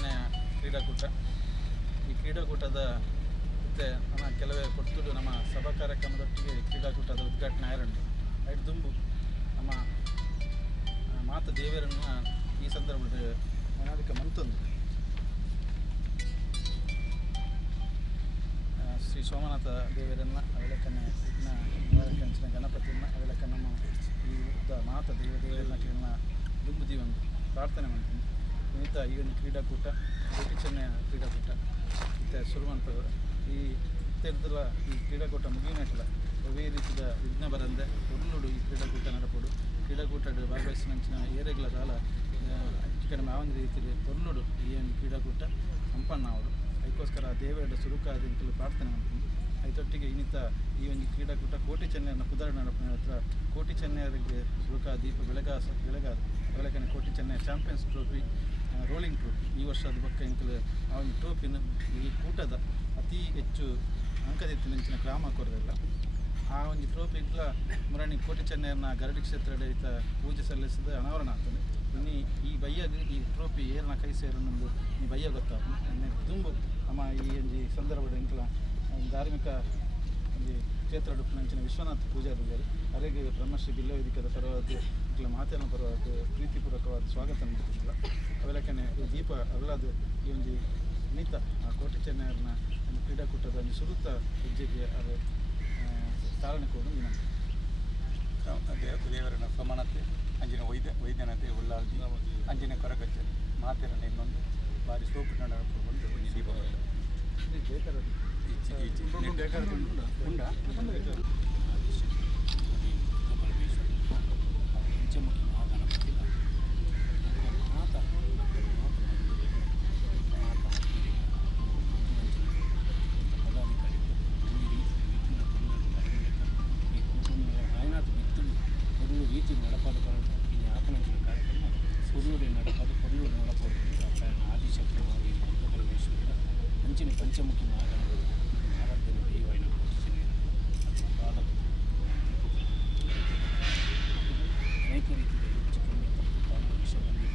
ಚೆನ್ನೈ ಕ್ರೀಡಾಕೂಟ. ಈ ಕ್ರೀಡಾಕೂಟದ ಮತ್ತೆ ನಮ್ಮ ಕೆಲವೇ ಕೊಡ್ತುಡು ನಮ್ಮ ಸಭಾ ಕಾರ್ಯಕ್ರಮದೊಟ್ಟಿಗೆ ಕ್ರೀಡಾಕೂಟದ ಉದ್ಘಾಟನೆ ಆಯರಂಡು ಐದು ದುಂಬು ನಮ್ಮ ಮಾತ ದೇವರನ್ನು ಈ ಸಂದರ್ಭದಲ್ಲಿ ಮನಾದಿಕ ಮಂತೊಂದು ಶ್ರೀ ಸೋಮನಾಥ ದೇವರನ್ನು ಅವೆಲಕ್ಕನೆ ವಿಘ್ನ ನಿವಾರಕಂಚಿನ ಗಣಪತಿಯನ್ನು ಅವೆಲಕ್ಕ ನಮ್ಮ ಈ ಮಾತ ದೇವರನ್ನ ದುಂಬು ದೀವೊಂದು ಪ್ರಾರ್ಥನೆ ಮಾಡ್ತೀನಿ. ನಿಮಿತ್ತ ಈ ಒಂದು ಕ್ರೀಡಾಕೂಟ ಕೋಟಿ ಚೆನ್ನೈ ಕ್ರೀಡಾಕೂಟ ಮತ್ತು ಶುರುವಂತವರು ಈ ಇತ್ತೆಲ್ಲ ಈ ಕ್ರೀಡಾಕೂಟ ಮುಗಿಯಿನಟ್ಲ ಒವೇ ರೀತಿಯ ವಿಘ್ನ ಬರಂದೆ ಒಳ್ಳುಡು ಈ ಕ್ರೀಡಾಕೂಟ ನಡಪೋಡು ಕ್ರೀಡಾಕೂಟ ಭಾಗವಹಿಸಿನ ಏರೆಗಳ ದಾಲ ಕಡಿಮೆ ಆ ಒಂದು ರೀತಿಯಲ್ಲಿ ಒಳ್ಳುಡು ಈ ಒಂದು ಕ್ರೀಡಾಕೂಟ ಸಂಪನ್ನ ಅವರು ಅದಕ್ಕೋಸ್ಕರ ದೇವರ ಸುರುಕಾದ ಅಂತೇಳಿ ಪ್ರಾರ್ಥನೆ ಮಾಡ್ತೀನಿ. ಅದರೊಟ್ಟಿಗೆ ಇನ್ನಿತ ಈ ಒಂದು ಕ್ರೀಡಾಕೂಟ ಕೋಟಿ ಚೆನ್ನೈಯನ್ನು ಕುದಾರ ನಡಪಿನ ಹತ್ರ ಕೋಟಿ ಚೆನ್ನೈಯರಿಗೆ ಸುರುಕಾ ದೀಪ ಬೆಳಗಾದ ಕೋಟಿ Chennai champions trophy rolling trophy ಈ ವರ್ಷದ ಪಕ್ಕ ಇಂಕಲು ಆ ಒಂದು ಟ್ರೋಫಿನ ಈ ಕೂಟದ ಅತಿ ಹೆಚ್ಚು ಅಂಕದೆತ್ತಿನ ಕ್ರಮ ಕೊರದಿಲ್ಲ. ಆ ಒಂದು ಟ್ರೋಫಿಗಳ ಮುರಣಿ ಕೋಟಿ ಚೆನ್ನೈಯನ್ನ ಗರಡಿ ಕ್ಷೇತ್ರ ಪೂಜೆ ಸಲ್ಲಿಸಿದ ಅನಾವರಣ ಆಗ್ತದೆ. ಇನ್ನು ಈ ಬಯ್ಯಗೆ ಈ ಟ್ರೋಫಿ ಏರ್ನ ಕೈ ಸೇರನ್ನೊಂದು ಈ ಬಯ್ಯ ಗೊತ್ತಾಗ್ತದೆ ತುಂಬು ನಮ್ಮ ಈ ಒಂದು ಸಂದರ್ಭದ ಇಂಕಲ ಧಾರ್ಮಿಕ ಒಂದು ಕ್ಷೇತ್ರ ನಂಚಿನ ವಿಶ್ವನಾಥ್ ಪೂಜಾರಿ ಇದ್ದಾರೆ. ಅವರಿಗೆ ಬ್ರಹ್ಮಶ್ರೀ ಬಿಲ್ಲ ವೇದಿಕೆಯ ಪರವಾದ ಇಂಕಲ ಮಾತೆಯ ಪರವಾದ ಪ್ರೀತಿಪೂರ್ವಕವಾದ ಸ್ವಾಗತ ಮಾಡ್ತಿದ್ದಿಲ್ಲ. ಅವೆಲ್ಲಕ್ಕನೆ ದೀಪ ಅಲ್ಲದ ಈ ಒಂದು ಇನ್ನಿತ ಆ ಕೋಟಿ ಚೆನ್ನೈಯರ್ನ ಒಂದು ಕ್ರೀಡಾಕೂಟದ ಒಂದು ಸುರುತ್ತ ಹೆಜ್ಜೆಗೆ ಅದು ಚಾಲನೆ ಕೊಡು ದೇವರನ್ನ ಸಮಾನತೆ ಅಂಜಿನ ವೈದ್ಯನತೆ ಉಳ್ಳಾಲ್ದಿ ಅಂಜಿನ ಕೊರಗಚ್ಚೆ ಮಾತೆರನ್ನ ಇನ್ನೊಂದು ಬಾರಿ ಸೋಪು ಬಂದು ದೀಪ ರೀತಿ ನಡಪಾದ ಈ ಆಕನಂಚಿನ ಕಾರ್ಯಕ್ರಮ ಸುರುವುದೇ ನಡಪಾದ ಕೊಲ್ಲೂರು ನಡಪಾದ ಆದಿಶಕ್ತಿ ಪರಮೇಶ್ವರ ಅಂಚಿನ ಪಂಚಮುಖಿ ಮಹಾಗಣಪತಿ ಆರಾಧ್ಯ ದೈವೈನ ಅನೇಕ ರೀತಿಯ ಹೆಚ್ಚು ಕಮ್ಮಿ ತಪ್ಪು ವಿಷಯದಲ್ಲಿ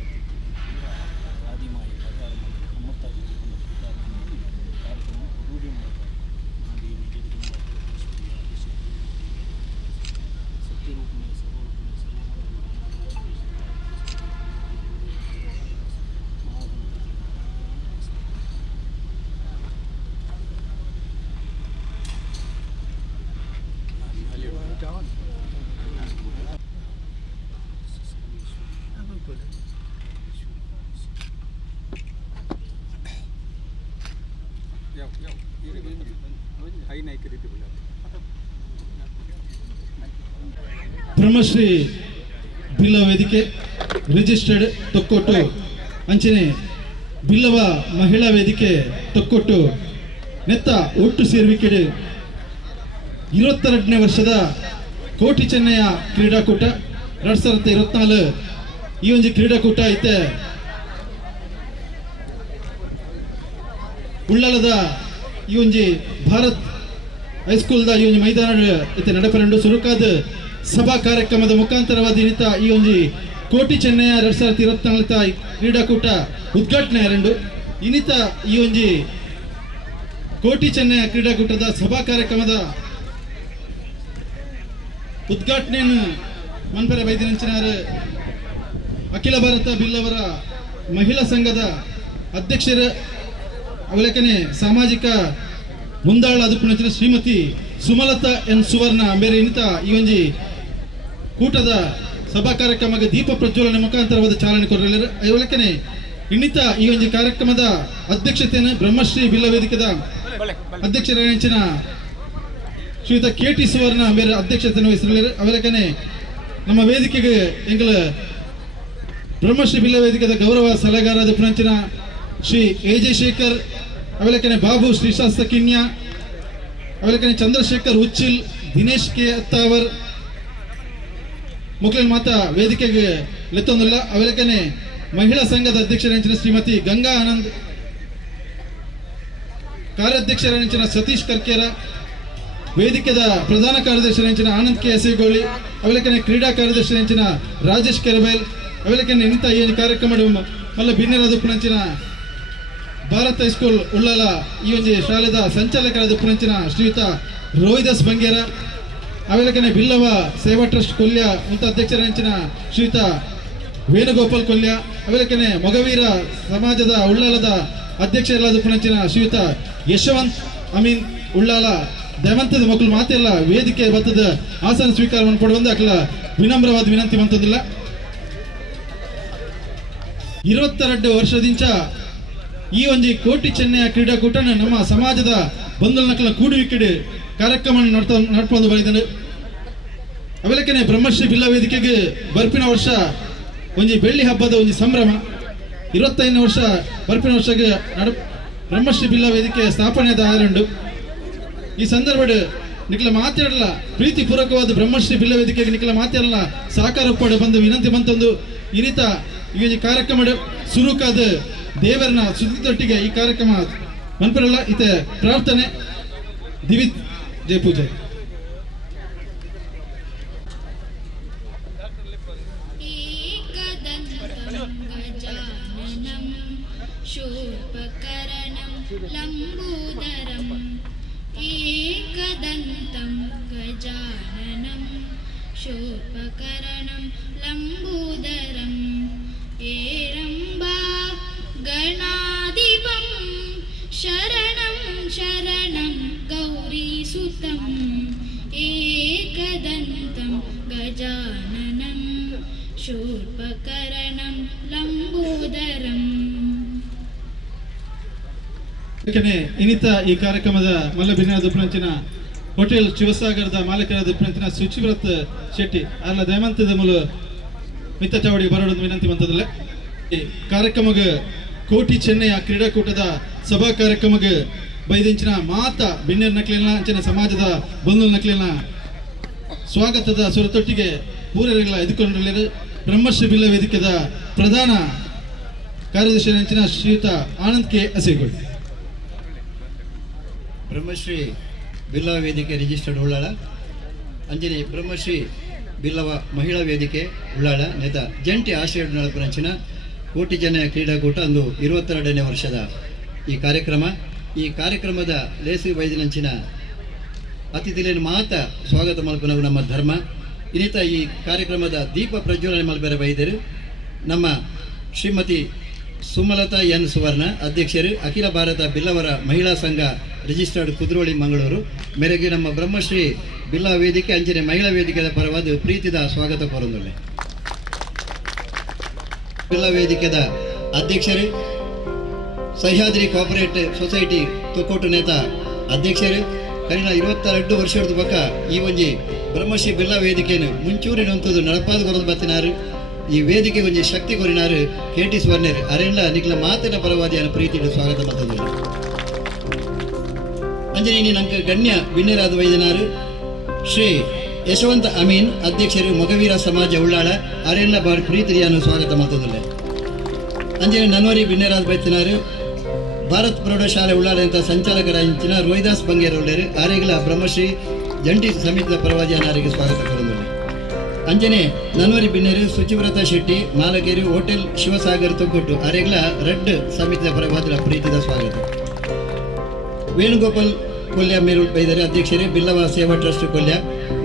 ಆದಿಮಾಯಿ ಪರಿಹಾರ ಮಾಡಿ ಗಮ್ಮತ್ತಾಗಿ ಕಾರ್ಯಕ್ರಮ ರೂಢಿ ಮಾಡ್ತಾರೆ. ಮಹಾದೇವಿ ಜಗದಂಬ ಆದಿಶಕ್ತಿ ಸತ್ಯರೂಪಣೆ ಬ್ರಹ್ಮಶ್ರೀ ಬಿಲ್ಲ ವೇದಿಕೆ ರಿಜಿಸ್ಟರ್ಡ್ ತೊಕ್ಕೊಟ್ಟು ಅಂಚನೆ ಬಿಲ್ಲವ ಮಹಿಳಾ ವೇದಿಕೆ ತೊಕ್ಕೊಟ್ಟು ನೆತ್ತ ಒಟ್ಟು ಸೇರ್ವಿಕೆಡ್ 22ನೇ ವರ್ಷದ ಕೋಟಿ ಚೆನ್ನೈಯ ಕ್ರೀಡಾಕೂಟ 2024 ಈ ಒಂದು ಕ್ರೀಡಾಕೂಟ ಐತೆ ಉಳ್ಳಾಲದ ಈ ಒಂದು ಭಾರತ್ ಹೈಸ್ಕೂಲ್ದ ಈ ಒಂದು ಮೈದಾನ ಐತೆ ನಡಪರಂಡು ಸುರುಕಾದ ಸಭಾ ಕಾರ್ಯಕ್ರಮದ ಮುಖಾಂತರವಾದ ಈ ಒಂದು ಕೋಟಿ ಚೆನ್ನೈಯ 2024 ಕ್ರೀಡಾಕೂಟ ಉದ್ಘಾಟನೆ ಆರಂಡು ಇನ್ನಿತ ಈ ಒಂದು ಕೋಟಿ ಚೆನ್ನೈಯ ಕ್ರೀಡಾಕೂಟದ ಸಭಾ ಕಾರ್ಯಕ್ರಮದ ಉದ್ಘಾಟನೆಯನ್ನು ಮನ್ಪರೆ ವೈದ್ಯರಂಚನಾರ ಅಖಿಲ ಭಾರತ ಬಿಲ್ಲವರ ಮಹಿಳಾ ಸಂಘದ ಅಧ್ಯಕ್ಷರ ಅವಲಕನೆ ಸಾಮಾಜಿಕ ಮುಂದಾಳ ಅದುಪುಣಚಿನ ಶ್ರೀಮತಿ ಸುಮಲತಾ ಎನ್ ಸುವರ್ಣ ಬೇರೆ ಇನ್ನಿತ ಈ ಒಂದು ಕೂಟದ ಸಭಾ ಕಾರ್ಯಕ್ರಮಕ್ಕೆ ದೀಪ ಪ್ರಜ್ವಲನೆ ಮುಖಾಂತರವಾದ ಚಾಲನೆ ಕೊಡಲಿದ್ದಾರೆ. ಅವಲಕನೆ ಇನ್ನಿತ ಈ ಒಂದು ಕಾರ್ಯಕ್ರಮದ ಅಧ್ಯಕ್ಷತೆಯನ್ನು ಬ್ರಹ್ಮಶ್ರೀ ಬಿಲ್ಲ ವೇದಿಕೆದ ಅಧ್ಯಕ್ಷರ ಶ್ರೀಯುತ KT ಸುವರ್ಣ ಬೇರೆ ಅಧ್ಯಕ್ಷತೆಯನ್ನು ವಹಿಸಿರಲಿದ್ದಾರೆ. ಅವಲಕನೆ ನಮ್ಮ ವೇದಿಕೆಗೆ ಎಂಗಳ ಬ್ರಹ್ಮಶ್ರೀ ಬಿಲ್ಲ ವೇದಿಕೆದ ಗೌರವ ಸಲಹೆಗಾರರಾದ ಪುಣಂಚಿನ ಶ್ರೀ AJ ಶೇಖರ್ ಅವಲಕನೆ ಬಾಬು ಶ್ರೀಶಾಸ್ತ್ರ ಕಿನ್ಯ ಅವಲಕನೆ ಚಂದ್ರಶೇಖರ್ ಉಚ್ಚಿಲ್ ದಿನೇಶ್ ಕೆ ಅತ್ತಾವರ್ ಮುಖ್ಯ ಮಾತಾ ವೇದಿಕೆಗೆ ಲೆತ್ತೊಂದಿಲ್ಲ. ಅವಲಕನೆ ಮಹಿಳಾ ಸಂಘದ ಅಧ್ಯಕ್ಷರ ಶ್ರೀಮತಿ ಗಂಗಾ ಆನಂದ್ ಕಾರ್ಯಾಧ್ಯಕ್ಷರ ಸತೀಶ್ ಕರ್ಕೇರ ವೇದಿಕೆದ ಪ್ರಧಾನ ಕಾರ್ಯದರ್ಶಿ ಆನಂದ್ ಕೆ ಎಸೇಗೋಳಿ ಅವಲಕನೆ ಕ್ರೀಡಾ ಕಾರ್ಯದರ್ಶಿ ರಾಜೇಶ್ ಕೆರಬೇಲ್ ಅವಲಕನೆ ಇಂಥ ಈ ಕಾರ್ಯಕ್ರಮ ಮಲ್ಲ ಭಿನ್ನರಾದ ಪುಣಂಚಿನ ಭಾರತ್ ಹೈಸ್ಕೂಲ್ ಉಳ್ಳಾಲ ಈ ಒಂದು ಶಾಲೆದ ಸಂಚಾಲಕರಾದ ಪುರಂಚಿನ ಶ್ರೀಯುತ ರೋಹಿದಾಸ್ ಬಂಗೇರ ಅವೆಲಕನೆ ಬಿಲ್ಲವ ಸೇವಾ ಟ್ರಸ್ಟ್ ಕೊಲ್ಯ ಮುಂತ ಅಧ್ಯಕ್ಷರಂಚಿನ ಶ್ರೀಯುತ ವೇಣುಗೋಪಾಲ್ ಕೊಲ್ಯ ಅವೆಲಕನೆ ಮೊಗವೀರ ಸಮಾಜದ ಉಳ್ಳಾಲದ ಅಧ್ಯಕ್ಷರಾದ ಪುರಂಚಿನ ಶ್ರೀಯುತ ಯಶವಂತ್ ಅಮೀನ್ ಉಳ್ಳಾಲ ದಯವಂತದ ಮಕ್ಕಳು ಮಾತೆಲ್ಲ ವೇದಿಕೆ ಬತ್ತದ ಆಸನ ಸ್ವೀಕಾರ ಮಾಡಿಕೊಂಡು ಅಕ್ಲ ವಿನಮ್ರವಾದ ವಿನಂತಿ ಬಂತದಿಲ್ಲ 22 ವರ್ಷದಿಂಚ ಈ ಒಂದು ಕೋಟಿ ಚೆನ್ನೈಯ ಕ್ರೀಡಾಕೂಟನ ನಮ್ಮ ಸಮಾಜದ ಬಂಧುನಕಲ ಕೂಡುವಿಕೆಡೆ ಕಾರ್ಯಕ್ರಮ ನಡ್ಕೊಂಡು ಬಂದಿದ್ದಾನೆ ಅವೆಲಕನೆ ಬ್ರಹ್ಮಶ್ರೀ ಬಿಲ್ಲ ವೇದಿಕೆಗೆ ಬರ್ಪಿನ ವರ್ಷ ಒಂದು ಬೆಳ್ಳಿ ಹಬ್ಬದ ಒಂದು ಸಂಭ್ರಮ 25ನೇ ವರ್ಷ ಬರ್ಪಿನ ವರ್ಷಕ್ಕೆ ಬ್ರಹ್ಮಶ್ರೀ ಬಿಲ್ಲ ವೇದಿಕೆ ಸ್ಥಾಪನೆಯಾದ ಆಯರಂಡು ಈ ಸಂದರ್ಭ ನಿಖಲ ಮಾತಾಡಲ್ಲ ಪ್ರೀತಿ ಪೂರ್ವಕವಾದ ಬ್ರಹ್ಮಶ್ರೀ ಬಿಲ್ಲ ವೇದಿಕೆಗೆ ನಿಖಲ ಮಾತಾಡಲ್ಲ ಸಾಕಾರ ಪಡೆ ಬಂದು ವಿನಂತಿ ಬಂತಂದು ಈ ರೀತ ಈ ಕಾರ್ಯಕ್ರಮ ಸುರುಕಾದ ದೇವರನ್ನ ಸುದ್ದಿತೊಟ್ಟಿಗೆ ಈ ಕಾರ್ಯಕ್ರಮ ಮನ್ಪರಲ್ಲ ಇತ ಪ್ರಾರ್ಥನೆ ದಿವಿತ್ ಜಯ ಪೂಜೆ लंबोदरम एकदंतं गजाननं शोपकरणं लंबोदरम एरंबा गणाधिपं शरणं शरणं गौरीसुतं एकदंतं गजाननं शोपकरणं लंबोदरम ಇನ್ನಿತ ಈ ಕಾರ್ಯಕ್ರಮದ ಮಲ್ಲಬಿನ್ನಾದ ಪುರಂಚಿನ ಹೋಟೆಲ್ ಶಿವಸಾಗರದ ಮಾಲೀಕರಾದ ಪುರಂಚಿನ ಸುಚಿವ್ರತ್ ಶೆಟ್ಟಿ ಅಲ್ಲ ದಯಮಂತದ ಮೂಲ ಮಿತ್ತ ಚಾವಡಿ ಬರೋದು ವಿನಂತಿ ಬಂತದಲ್ಲ ಈ ಕಾರ್ಯಕ್ರಮಕ್ಕೆ ಕೋಟಿ ಚೆನ್ನೈಯ ಕ್ರೀಡಾಕೂಟದ ಸಭಾ ಕಾರ್ಯಕ್ರಮಕ್ಕೆ ಬೈದಿಂಚಿನ ಮಾತ ಬಿನ್ನೇರ್ ನಕ್ಲಿನ ಅಂಚಿನ ಸಮಾಜದ ಬಂಧು ನಕ್ಲಿನ ಸ್ವಾಗತದ ಸುರತೊಟ್ಟಿಗೆ ಪೂರೈಗಳ ಎದುಕೊಂಡಿರಲಿರು ಬ್ರಹ್ಮಶ್ರೀ ಬಿಲ್ಲ ವೇದಿಕೆದ ಪ್ರಧಾನ ಕಾರ್ಯದರ್ಶಿ ಅಂಚಿನ ಶ್ರೀಯುತ ಆನಂದ್ ಕೆ ಅಸೇಗೋಳ್ ಬ್ರಹ್ಮಶ್ರೀ ಬಿಲ್ಲವ ವೇದಿಕೆ ರಿಜಿಸ್ಟರ್ಡ್ ಉಳ್ಳಾಳ ಅಂಜನೆ ಬ್ರಹ್ಮಶ್ರೀ ಬಿಲ್ಲವ ಮಹಿಳಾ ವೇದಿಕೆ ಉಳ್ಳಾಳ ನೇತ ಜಂಟಿ ಆಶ್ರಯ ನಳಪರಂಚಿನ ಕೋಟಿ ಜನ ಕ್ರೀಡಾಕೂಟ ಅಂದು 22ನೇ ವರ್ಷದ ಈ ಕಾರ್ಯಕ್ರಮದ ಲೇಸಿ ವೈದ್ಯನಂಚಿನ ಅತಿಥಿಲೇನು ಮಾತ ಸ್ವಾಗತ ಮಲ್ಪನವು ನಮ್ಮ ಧರ್ಮ ಇನ್ನಿತ ಈ ಕಾರ್ಯಕ್ರಮದ ದೀಪ ಪ್ರಜ್ವಲನೆ ಮಲ್ಪೆರ ವೈದ್ಯರು ನಮ್ಮ ಶ್ರೀಮತಿ ಸುಮಲತಾ ಎನ್ ಸುವರ್ಣ ಅಧ್ಯಕ್ಷರು ಅಖಿಲ ಭಾರತ ಬಿಲ್ಲವರ ಮಹಿಳಾ ಸಂಘ ರಿಜಿಸ್ಟರ್ಡ್ ಕುದ್ರೋಳಿ ಮಂಗಳೂರು ಮೇರೆಗೆ ನಮ್ಮ ಬ್ರಹ್ಮಶ್ರೀ ಬಿಲ್ಲ ವೇದಿಕೆ ಅಂಚನೆ ಮಹಿಳಾ ವೇದಿಕೆಯ ಪರವಾದ ಪ್ರೀತಿದ ಸ್ವಾಗತ ಕೋರೊಂದುಲ್ಲೆ ಬಿಲ್ಲ ವೇದಿಕೆದ ಅಧ್ಯಕ್ಷರು ಸಹ್ಯಾದ್ರಿ ಕೋಆಪರೇಟಿವ್ ಸೊಸೈಟಿ ತುಕೋಟು ನೇತ ಅಧ್ಯಕ್ಷರು ಕನಿನ 22 ವರ್ಷದ ಬಕ್ಕ ಈ ಒಂಜಿ ಬ್ರಹ್ಮಶ್ರೀ ಬಿಲ್ಲ ವೇದಿಕೆಯನ್ನು ಮುಂಚೂರಿನಂತದ್ದು ನಡಪಾದ ಕೊರದು ಬತ್ತಿನಾರು ಈ ವೇದಿಕೆ ಒಂಜಿ ಶಕ್ತಿ ಕೊರಿನಾರು KT ಸ್ವರ್ಣರ್ ಅರೆಂಡ ನಿಕ್ಲ ಮಾತಿನ ಪರವಾದಿಯನ್ನು ಪ್ರೀತಿಗೆ ಸ್ವಾಗತ ಮತ್ತೊಂದು ಅಂಜನೇನಿ ನಂಗೆ ಗಣ್ಯ ವಿನ್ಯರಾದ ವೈದ್ಯನಾರು ಶ್ರೀ ಯಶವಂತ ಅಮೀನ್ ಅಧ್ಯಕ್ಷರು ಮೊಗವೀರ ಸಮಾಜ ಉಳ್ಳಾಳ ಅರೆಂಡ ಬಾರಿ ಪ್ರೀತಿಯನ್ನು ಸ್ವಾಗತ ಮತ್ತೊಂದು ಅಂಜನೆ ನನ್ವರಿ ವಿನ್ಯರಾದ ವೈದ್ಯನಾರು ಭಾರತ್ ಪ್ರೌಢಶಾಲೆ ಉಳ್ಳಾಳ ಅಂತ ಸಂಚಾಲಕರಾಂಚಿನ ರೋಹಿದಾಸ್ ಬಂಗೇರ್ ಉಳ್ಳೇರು ಆರೆಗಳ ಬ್ರಹ್ಮಶ್ರೀ ಜಂಟಿ ಸಮಿತಿಯ ಪರವಾದಿಯನ್ನಾರಿಗೆ ಸ್ವಾಗತ ಕೊರೊಂದು ಅಂಜನೆ ನನ್ವರಿ ಬಿನ್ನೇರು ಸುಚಿವ್ರತ ಶೆಟ್ಟಿ ಮಾಲಕೇರು ಹೋಟೆಲ್ ಶಿವಸಾಗರ್ ತೊಗೊಟ್ಟು ಅರೆಗಳ ರೆಡ್ ಸಮಿತಿಯ ಪರವಾದ ಪ್ರೀತಿದ ಸ್ವಾಗತ ವೇಣುಗೋಪಾಲ್ ಕೊಲ್ಯ ಮೇರುಳ್ ಬೈದರೆ ಅಧ್ಯಕ್ಷರೇ ಬಿಲ್ಲವ ಸೇವಾ ಟ್ರಸ್ಟ್ ಕೊಲ್ಯ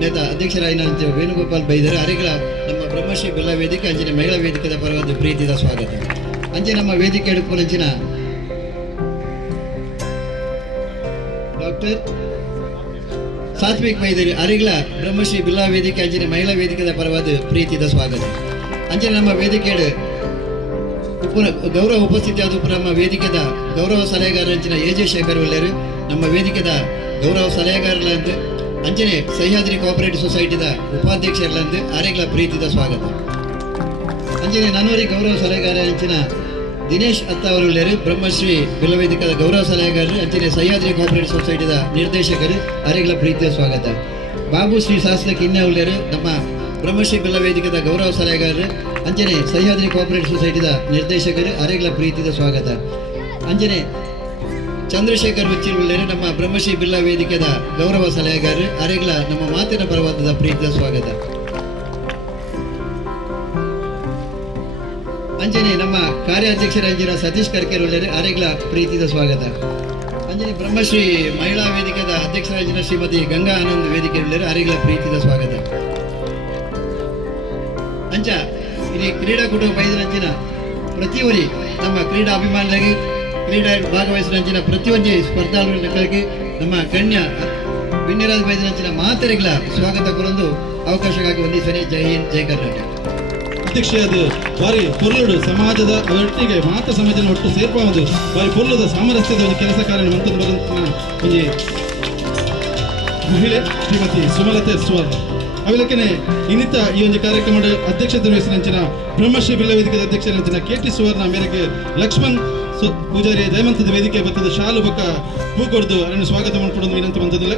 ನೇತ ಅಧ್ಯಕ್ಷರಾಯಿನ ವೇಣುಗೋಪಾಲ್ ಬೈದರೆ ಅರೆಗಳ ನಮ್ಮ ಬ್ರಹ್ಮಶ್ರೀ ಬಿಲ್ಲ ವೇದಿಕೆ ಅಂಜನೆ ಮಹಿಳಾ ವೇದಿಕೆಯ ಪರವಾದ ಪ್ರೀತಿದ ಸ್ವಾಗತ ಅಂಜೆ ನಮ್ಮ ವೇದಿಕೆ ಎಡುಪುನಂಚಿನ ಡಾಕ್ಟರ್ ಸಾತ್ವಿಕ್ ವೈದ್ಯರು ಅರಿಗಳ ಬ್ರಹ್ಮಶ್ರೀ ಬಿಲ್ಲಾ ವೇದಿಕೆ ಅಂಜನೆ ಮಹಿಳಾ ವೇದಿಕೆಯ ಪರವಾದ ಪ್ರೀತಿದ ಸ್ವಾಗತ ಅಂಜನೆ ನಮ್ಮ ವೇದಿಕೆ ಗೌರವ ಉಪಸ್ಥಿತಿಯಾದ ನಮ್ಮ ವೇದಿಕೆದ ಗೌರವ ಸಲಹೆಗಾರ ಅಂಚಿನ AJ ಶೇಖರ್ ಒಳ್ಳೆಯರು ನಮ್ಮ ವೇದಿಕೆದ ಗೌರವ ಸಲಹೆಗಾರರಂದು ಅಂಜನೆ ಸಹ್ಯಾದ್ರಿ ಕೋಆಪರೇಟಿವ್ ಸೊಸೈಟಿದ ಉಪಾಧ್ಯಕ್ಷರಲ್ಲಂದು ಅರೆಗಳ ಪ್ರೀತಿದ ಸ್ವಾಗತ ಅಂಜನೆ ನನ್ನೂರಿ ಗೌರವ ಸಲಹೆಗಾರ ಅಂಚಿನ ದಿನೇಶ್ ಅತ್ತಾವರುಳ್ಳೇರು ಬ್ರಹ್ಮಶ್ರೀ ಬಿಲ್ಲ ವೇದಿಕೆಯ ಗೌರವ ಸಲಹೆಗಾರರು ಅಂಚನೆ ಸಹ್ಯಾದ್ರಿ ಕೋಆಪರೇಟಿವ್ ಸೊಸೈಟಿದ ನಿರ್ದೇಶಕರು ಅರೆಗಳ ಪ್ರೀತಿಯ ಸ್ವಾಗತ ಬಾಬು ಶ್ರೀ ಶಾಸ್ತ್ರ ಕಿನ್ನೆ ಉಳ್ಳೇರು ನಮ್ಮ ಬ್ರಹ್ಮಶ್ರೀ ಬಿಲ್ಲ ವೇದಿಕೆಯ ಗೌರವ ಸಲಹೆಗಾರರು ಅಂಚನೆ ಸಹ್ಯಾದ್ರಿ ಕೋಆಪರೇಟಿವ್ ಸೊಸೈಟಿದ ನಿರ್ದೇಶಕರು ಅರೆಗಳ ಪ್ರೀತಿದ ಸ್ವಾಗತ ಅಂಚನೆ ಚಂದ್ರಶೇಖರ್ ಉಚ್ಚಿರ್ ಉಳ್ಳೇರು ನಮ್ಮ ಬ್ರಹ್ಮಶ್ರೀ ಬಿಲ್ಲ ವೇದಿಕೆಯ ಗೌರವ ಸಲಹೆಗಾರರು ಅರೆಗಳ ನಮ್ಮ ಮಾತಿನ ಪರವಾದ ಪ್ರೀತಿಯ ಸ್ವಾಗತ ಅಂಜನೆ ನಮ್ಮ ಕಾರ್ಯಾಧ್ಯಕ್ಷರಂಜಿನ ಸತೀಶ್ ಕರ್ಕೇರ್ ಒಳ್ಳೆಯರು ಆರೆಗ್ಲ ಪ್ರೀತಿದ ಸ್ವಾಗತ. ಅಂಜನೆ ಬ್ರಹ್ಮಶ್ರೀ ಮಹಿಳಾ ವೇದಿಕೆದ ಅಧ್ಯಕ್ಷರಾಜಿನ ಶ್ರೀಮತಿ ಗಂಗಾ ಆನಂದ್ ವೇದಿಕೆ ಒಳ್ಳೆಯರು ಆರೆಗ್ಲ ಪ್ರೀತಿದ ಸ್ವಾಗತ. ಅಂಚ ಇಲ್ಲಿ ಕ್ರೀಡಾಕೂಟ ಬೈದರಂಚಿನ ಪ್ರತಿಯೊರಿ ನಮ್ಮ ಕ್ರೀಡಾ ಅಭಿಮಾನಿಗಳಿಗೆ ಕ್ರೀಡಾ ಭಾಗವಹಿಸಿದಂಚಿನ ಪ್ರತಿಯೊಂದು ಸ್ಪರ್ಧಾಳುಗಳಿಗೆ ನಮ್ಮ ಗಣ್ಯ ವಿನ್ಯರಾಜ ಬೈದರಂಚಿನ ಮಾತರಿಗಳ ಸ್ವಾಗತ ಕೊರೊಂದು ಅವಕಾಶಕ್ಕಾಗಿ ವಂದಿಸನೆ. ಜೈ ಹಿಂದ್, ಜೈ ಕರ್ನಾಟಕ. ಅಧ್ಯಕ್ಷೆಯಾದ ಬಾರಿ ಪೊರ್ಲುಡು ಸಮಾಜದ ಒಟ್ಟಿಗೆ ಮಾತ ಸಮಾಜನ ಒಟ್ಟು ಸೇರ್ಪಾವುದು ಬಾರಿ ಪೊರ್ಲುದ ಸಾಮರಸ್ಯದ ಒಂದು ಕೆಲಸ ಕಾರ್ಯ ಮಂತಂದು ಬರುವಂತ ಒಂದು ಮಹಿಳೆ ಶ್ರೀಮತಿ ಸುಮಲತೆ ಸುವರ್ಣ ಅವಲಕ್ಕನೆ ಇನ್ನಿತ ಈ ಒಂದು ಕಾರ್ಯಕ್ರಮದ ಅಧ್ಯಕ್ಷತೆ ವಹಿಸಿದಂಚಿನ ಬ್ರಹ್ಮಶ್ರೀ ಬಿಲ್ಲ ವೇದಿಕೆದ ಅಧ್ಯಕ್ಷರಂಚಿನ KT ಸುವರ್ಣ ಮೇರೆಗೆ ಲಕ್ಷ್ಮಣ್ ಪೂಜಾರಿ ದಯಮಂತದ ವೇದಿಕೆ ಬತ್ತದ ಶಾಲು ಬೊಕ್ಕ ಹೂ ಕೊಡ್ದು ಅದನ್ನು ಸ್ವಾಗತ ಮಾಡಿಕೊಡೋದು ವಿನಂತಿ ಬಂದದಿಲ್ಲ.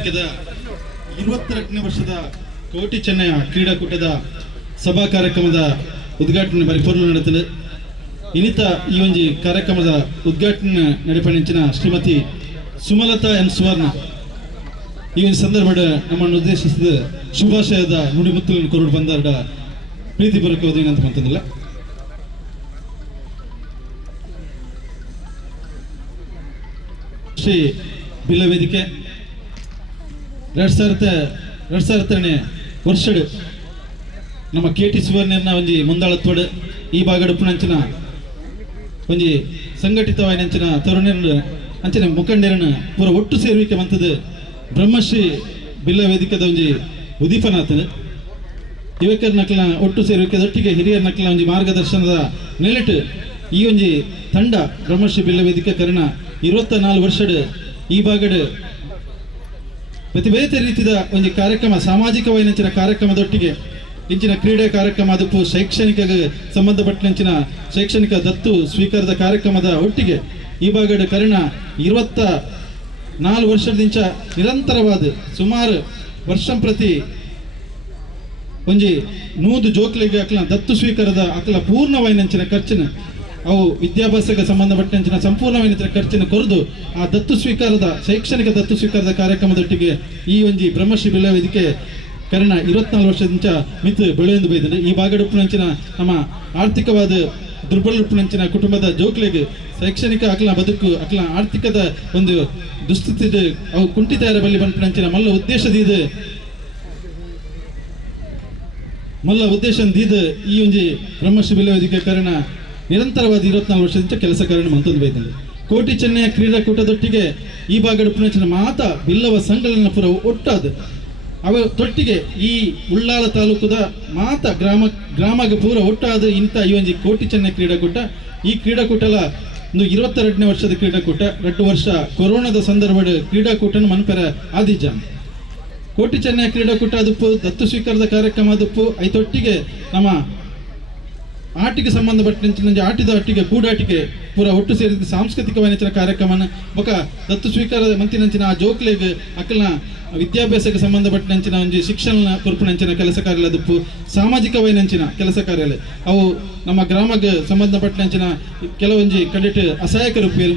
ವೇದಿಕೆದ 22ನೇ ವರ್ಷದ ಕೋಟಿ ಚೆನ್ನಯ ಕ್ರೀಡಾಕೂಟದ ಸಭಾ ಕಾರ್ಯಕ್ರಮದ ಉದ್ಘಾಟನೆ ಪರಿಪೂರ್ಣ ನಡೆತದೆ. ಇನ್ನಿತ ಈ ಒಂದು ಕಾರ್ಯಕ್ರಮದ ಉದ್ಘಾಟನೆ ನಡೆಪಣಿಂಚಿನ ಶ್ರೀಮತಿ ಸುಮಲತಾ ಎನ್ ಸುವರ್ಣ ಈ ಒಂದು ಸಂದರ್ಭದ ನಮ್ಮನ್ನು ಉದ್ದೇಶಿಸಿದ ಶುಭಾಶಯದ ನುಡಿಮುತ್ತುಗಳನ್ನು ಕೊರಡು ಬಂದಾರ್ಡ ಪ್ರೀತಿಪೂರ್ವಕವಾದ ಏನಂತ ಬಂತಂದಿಲ್ಲ. ಶ್ರೀ ಬಿಲ್ಲ ವೇದಿಕೆ 2022ನೇ ವರ್ಷಡ್ ನಮ್ಮ KT ಸುವರ್ಣನ ಒಂಜಿ ಮುಂದಾಳತ್ವಡ್ ಈ ಭಾಗಡ್ ಉಪ್ಪುನಂಚಿನ ಒಂಜಿ ಸಂಘಟಿತವಾಯಿನಂಚಿನ ತರುಣರು ಅಂಚನೆ ಮುಖಂಡರನ್ನ ಪೂರ ಒಟ್ಟು ಸೇರುವಿಕೆ ಬಂತದ್ದು ಬ್ರಹ್ಮಶ್ರೀ ಬಿಲ್ಲ ವೇದಿಕೆದ ಒಂಜಿ ಉದೀಪನಾಥ್ ಯುವಕರ ನಕಲ ಒಟ್ಟು ಸೇರುವಿಕೆದೊಟ್ಟಿಗೆ ಹಿರಿಯರ ನಕಲ ಒಂಜಿ ಮಾರ್ಗದರ್ಶನದ ನೆಲೆಟ್ ಈ ಒಂಜಿ ತಂಡ ಬ್ರಹ್ಮಶ್ರೀ ಬಿಲ್ಲ ವೇದಿಕೆ ಕರ್ಣ 24 ವರ್ಷಡ್ ಈ ಭಾಗಡ್ ಬೇತೆ ರೀತಿಯ ಒಂದು ಕಾರ್ಯಕ್ರಮ ಸಾಮಾಜಿಕವಾಯಿನಂಚಿನ ಕಾರ್ಯಕ್ರಮದೊಟ್ಟಿಗೆ ಇಂಚಿನ ಕ್ರೀಡೆ ಕಾರ್ಯಕ್ರಮ ಅದಪ್ಪು ಶೈಕ್ಷಣಿಕ ಸಂಬಂಧಪಟ್ಟಂಚಿನ ಶೈಕ್ಷಣಿಕ ದತ್ತು ಸ್ವೀಕಾರದ ಕಾರ್ಯಕ್ರಮದ ಒಟ್ಟಿಗೆ ಈ ಭಾಗದ ಕರ್ಣ 24 ವರ್ಷದಿಂದ ನಿರಂತರವಾದ ಸುಮಾರು ವರ್ಷ ಪ್ರತಿ ಒಂಜಿ 100 ಜೋಕ್ಲಿಗೆ ಅಕ್ಲ ದತ್ತು ಸ್ವೀಕಾರದ ಅಕ್ಲ ಪೂರ್ಣವಾಯಿನಂಚಿನ ಖರ್ಚಿನ ಅವು ವಿದ್ಯಾಭ್ಯಾಸಕ್ಕೆ ಸಂಬಂಧಪಟ್ಟಂಚಿನ ಸಂಪೂರ್ಣವಾದ ಖರ್ಚಿನ ಕೊರದು ಆ ದತ್ತು ಸ್ವೀಕಾರದ ಶೈಕ್ಷಣಿಕ ದತ್ತು ಸ್ವೀಕಾರದ ಕಾರ್ಯಕ್ರಮದೊಟ್ಟಿಗೆ ಈ ಒಂಜಿ ಬ್ರಹ್ಮಶ್ರೀ ಬಿಲ್ಲ ವೇದಿಕೆ ಕರ್ಣ 24 ವರ್ಷದಿಂದ ಮಿತ್ ಬೆಳೆಯೊಂದು ಬೈದಿದೆ. ಈ ಭಾಗದ ಉಪ್ಪುನಂಚಿನ ನಮ್ಮ ಆರ್ಥಿಕವಾದ ದುರ್ಬಲ ಉಪ್ಪುನಂಚಿನ ಕುಟುಂಬದ ಜೋಕ್ಲೆಗೆ ಶೈಕ್ಷಣಿಕ ಅಕ್ಲ ಬದುಕು ಅಕ್ಲ ಆರ್ಥಿಕದ ಒಂದು ದುಸ್ಥಿತಿ ಅವು ಕುಂಠಿತರ ಬಲ್ಲಿ ಬಂಪುನಂಚಿನ ಮಲ್ಲ ಉದ್ದೇಶದಿಂದ ಈ ಒಂಜಿ ಬ್ರಹ್ಮಶ್ರೀ ಬಿಲ್ಲ ವೇದಿಕೆ ಕರ್ಣ ನಿರಂತರವಾದ 24 ವರ್ಷದಿಂದ ಕೆಲಸ ಕಾರ್ಯ ಮಂತೊಂದು ಬೈತಂದೆ. ಕೋಟಿ ಚೆನ್ನಯ ಕ್ರೀಡಾಕೂಟದೊಟ್ಟಿಗೆ ಈ ಭಾಗದ ಉಪ್ಪುನಂಚಿನ ಮಾತ ಬಿಲ್ಲವ ಸಂಘಲನ ಪುರ ಒಟ್ಟಾದ ಅವ ತೊಟ್ಟಿಗೆ ಈ ಉಳ್ಳಾಲ ತಾಲೂಕುದ ಮಾತ ಗ್ರಾಮಗೆ ಪೂರ ಒಟ್ಟಾದ ಇಂಥ ಈ ಒಂದು ಕೋಟಿ ಚೆನ್ನಯ ಕ್ರೀಡಾಕೂಟ. ಈ ಕ್ರೀಡಾಕೂಟಲ ಒಂದು 22ನೇ ವರ್ಷದ ಕ್ರೀಡಾಕೂಟ 2 ವರ್ಷ ಕೊರೋನಾದ ಸಂದರ್ಭದ ಕ್ರೀಡಾಕೂಟನ ಮನ್ಪೆರ ಆದಿಜಾನ್ ಕೋಟಿ ಚೆನ್ನಯ ಕ್ರೀಡಾಕೂಟ ಅದಪ್ಪು ದತ್ತು ಸ್ವೀಕಾರದ ಕಾರ್ಯಕ್ರಮ ಅದಪ್ಪು ಐತೊಟ್ಟಿಗೆ ನಮ್ಮ ಆಟಿಗೆ ಸಂಬಂಧಪಟ್ಟಂಚಿನ ಆಟಿದ ಒಟ್ಟಿಗೆ ಕೂಡಾಟಿಗೆ ಪೂರ ಒಟ್ಟು ಸೇರಿದ ಸಾಂಸ್ಕೃತಿಕವಾದ ಕಾರ್ಯಕ್ರಮನ ಬೊಕ ದತ್ತು ಸ್ವೀಕಾರದ ಮಂತಿನಂಚಿನ ಆ ಜೋಕ್ಲೆಗ್ ಅಕ್ಕಲ್ನ ವಿದ್ಯಾಭ್ಯಾಸಕ್ಕೆ ಸಂಬಂಧಪಟ್ಟಂಚಿನ ಒಂದು ಶಿಕ್ಷಣ ಕೊರ್ಪುನಂಚಿನ ಕೆಲಸ ಕಾರ್ಯ ಅದಪ್ಪು ಸಾಮಾಜಿಕವಾಯಿನಂಚಿನ ಕೆಲಸ ಕಾರ್ಯಾಲಯ ಅವು ನಮ್ಮ ಗ್ರಾಮಕ್ಕೆ ಸಂಬಂಧಪಟ್ಟಂಚಿನ ಕೆಲವೊಂದು ಕಡೆಟ್ ಅಸಹಾಯಕರು ಪೇರು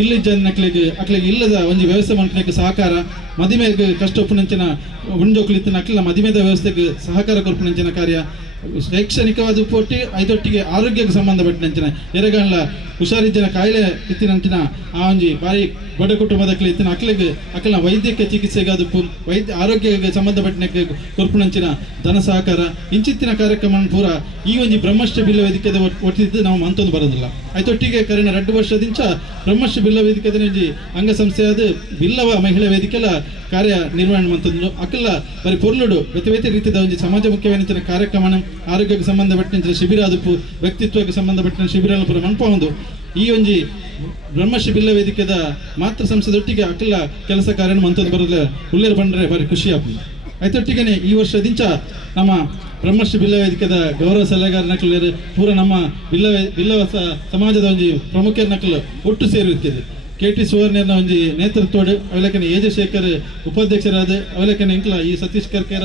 ಇಲ್ಲಿ ಜನಕ್ಲಿಗೆ ಅಕ್ಲಿಗೆ ಇಲ್ಲದ ಒಂದು ವ್ಯವಸ್ಥೆ ಮಂಟನಕ್ಕೆ ಸಹಕಾರ ಮದಿಮೆಗೆ ಕಷ್ಟ ಉಪ್ಪುನಂಚಿನ ಉಂಜೋಕ್ಲಿತ್ತಿನ ಅಕ್ಲ ಮದಿಮೆದ ವ್ಯವಸ್ಥೆಗೆ ಸಹಕಾರ ಕೊರ್ಪುನಂಚಿನ ಕಾರ್ಯ ಶೈಕ್ಷಣಿಕವಾದ ಪೋಟಿ ಐದೊಟ್ಟಿಗೆ ಆರೋಗ್ಯಕ್ಕೆ ಸಂಬಂಧಪಟ್ಟಂಚಿನ ಎರಗಣ್ಣ ಹುಷಾರಿಜ್ಜನ ಕಾಯಿಲೆ ಇತ್ತಿನಂಚಿನ ಆ ಒಂಜಿ ಬಾರಿ ಬಡ ಕುಟುಂಬದಕ್ಲೆ ಇತ್ತಿನ ಅಕ್ಲಿಗೆ ಅಕ್ಲ ವೈದ್ಯಕೀಯ ಚಿಕಿತ್ಸೆಗೆ ಅದು ಆರೋಗ್ಯಕ್ಕೆ ಸಂಬಂಧಪಟ್ಟನಕ್ಕೆ ಕೊರ್ಪುನಂಚಿನ ಧನ ಸಹಕಾರ ಇಂಚಿತ್ತಿನ ಕಾರ್ಯಕ್ರಮ ಪೂರ ಈ ಒಂಜಿ ಬ್ರಹ್ಮಶ್ರೀ ಬಿಲ್ಲ ವೇದಿಕೆದ ಒಟ್ಟಿದ್ದು ನಾವು ಮಂತೊಂದು ಬರೋದಿಲ್ಲ ಐತೊಟ್ಟಿಗೆ ಕರಿನ 2 ವರ್ಷದಿಂದ ಬ್ರಹ್ಮಶ್ರೀ ಬಿಲ್ಲ ವೇದಿಕೆದ ಒಂಜಿ ಅಂಗಸಂಸ್ಥೆಯಾದ ಬಿಲ್ಲವ ಮಹಿಳಾ ವೇದಿಕೆಲ ಕಾರ್ಯ ನಿರ್ವಹಣೆ ಮಂತಂದು ಅಕ್ಕಲ್ಲ ಬರೀ ಪೊರ್ಲುಡು ಬೇತೆ ರೀತಿಯ ಒಂದು ಸಮಾಜ ಮುಖ್ಯವಾದ ಕಾರ್ಯಕ್ರಮ ಆರೋಗ್ಯಕ್ಕೆ ಸಂಬಂಧಪಟ್ಟಂತ ಶಿಬಿರ ಅದಪ್ಪು ವ್ಯಕ್ತಿತ್ವಕ್ಕೆ ಸಂಬಂಧಪಟ್ಟ ಶಿಬಿರ ಪುರ ಮನ್ಪ ಒಂದು ಈ ಒಂಜಿ ಬ್ರಹ್ಮಶ್ರೀ ಬಿಲ್ಲ ವೇದಿಕೆದ ಮಾತೃ ಸಂಸ್ಥೆದೊಟ್ಟಿಗೆ ಅಕ್ಕಲ್ಲ ಕೆಲಸ ಕಾರ್ಯ ಮಂತದ್ದು ಬರೋದ ಉಳ್ಳೇರು ಬಂದ್ರೆ ಬಾರಿ ಖುಷಿ ಆಗ್ತದೆ. ಐತೊಟ್ಟಿಗೆ ಈ ವರ್ಷದಿಂದ ನಮ್ಮ ಬ್ರಹ್ಮಶ್ರೀ ಬಿಲ್ಲ ವೇದಿಕೆದ ಗೌರವ ಸಲಹೆಗಾರ ನಕಲು ಪೂರ ನಮ್ಮ ಬಿಲ್ಲವ ಸಮಾಜದ ಒಂದು ಪ್ರಮುಖ ನಕಲು ಒಟ್ಟು ಸೇರಿರುತ್ತದೆ. KT ಸುವರ್ಣನ ಒಂದು ನೇತೃತ್ವಡು ಅವಲಕ್ಕನೆ ಶೇಖರ್ ಉಪಾಧ್ಯಕ್ಷರಾದ ಅವಲಕ್ಕನೆ ಇಂಕ್ಲ ಈ ಸತೀಶ್ ಕರ್ಕೇರ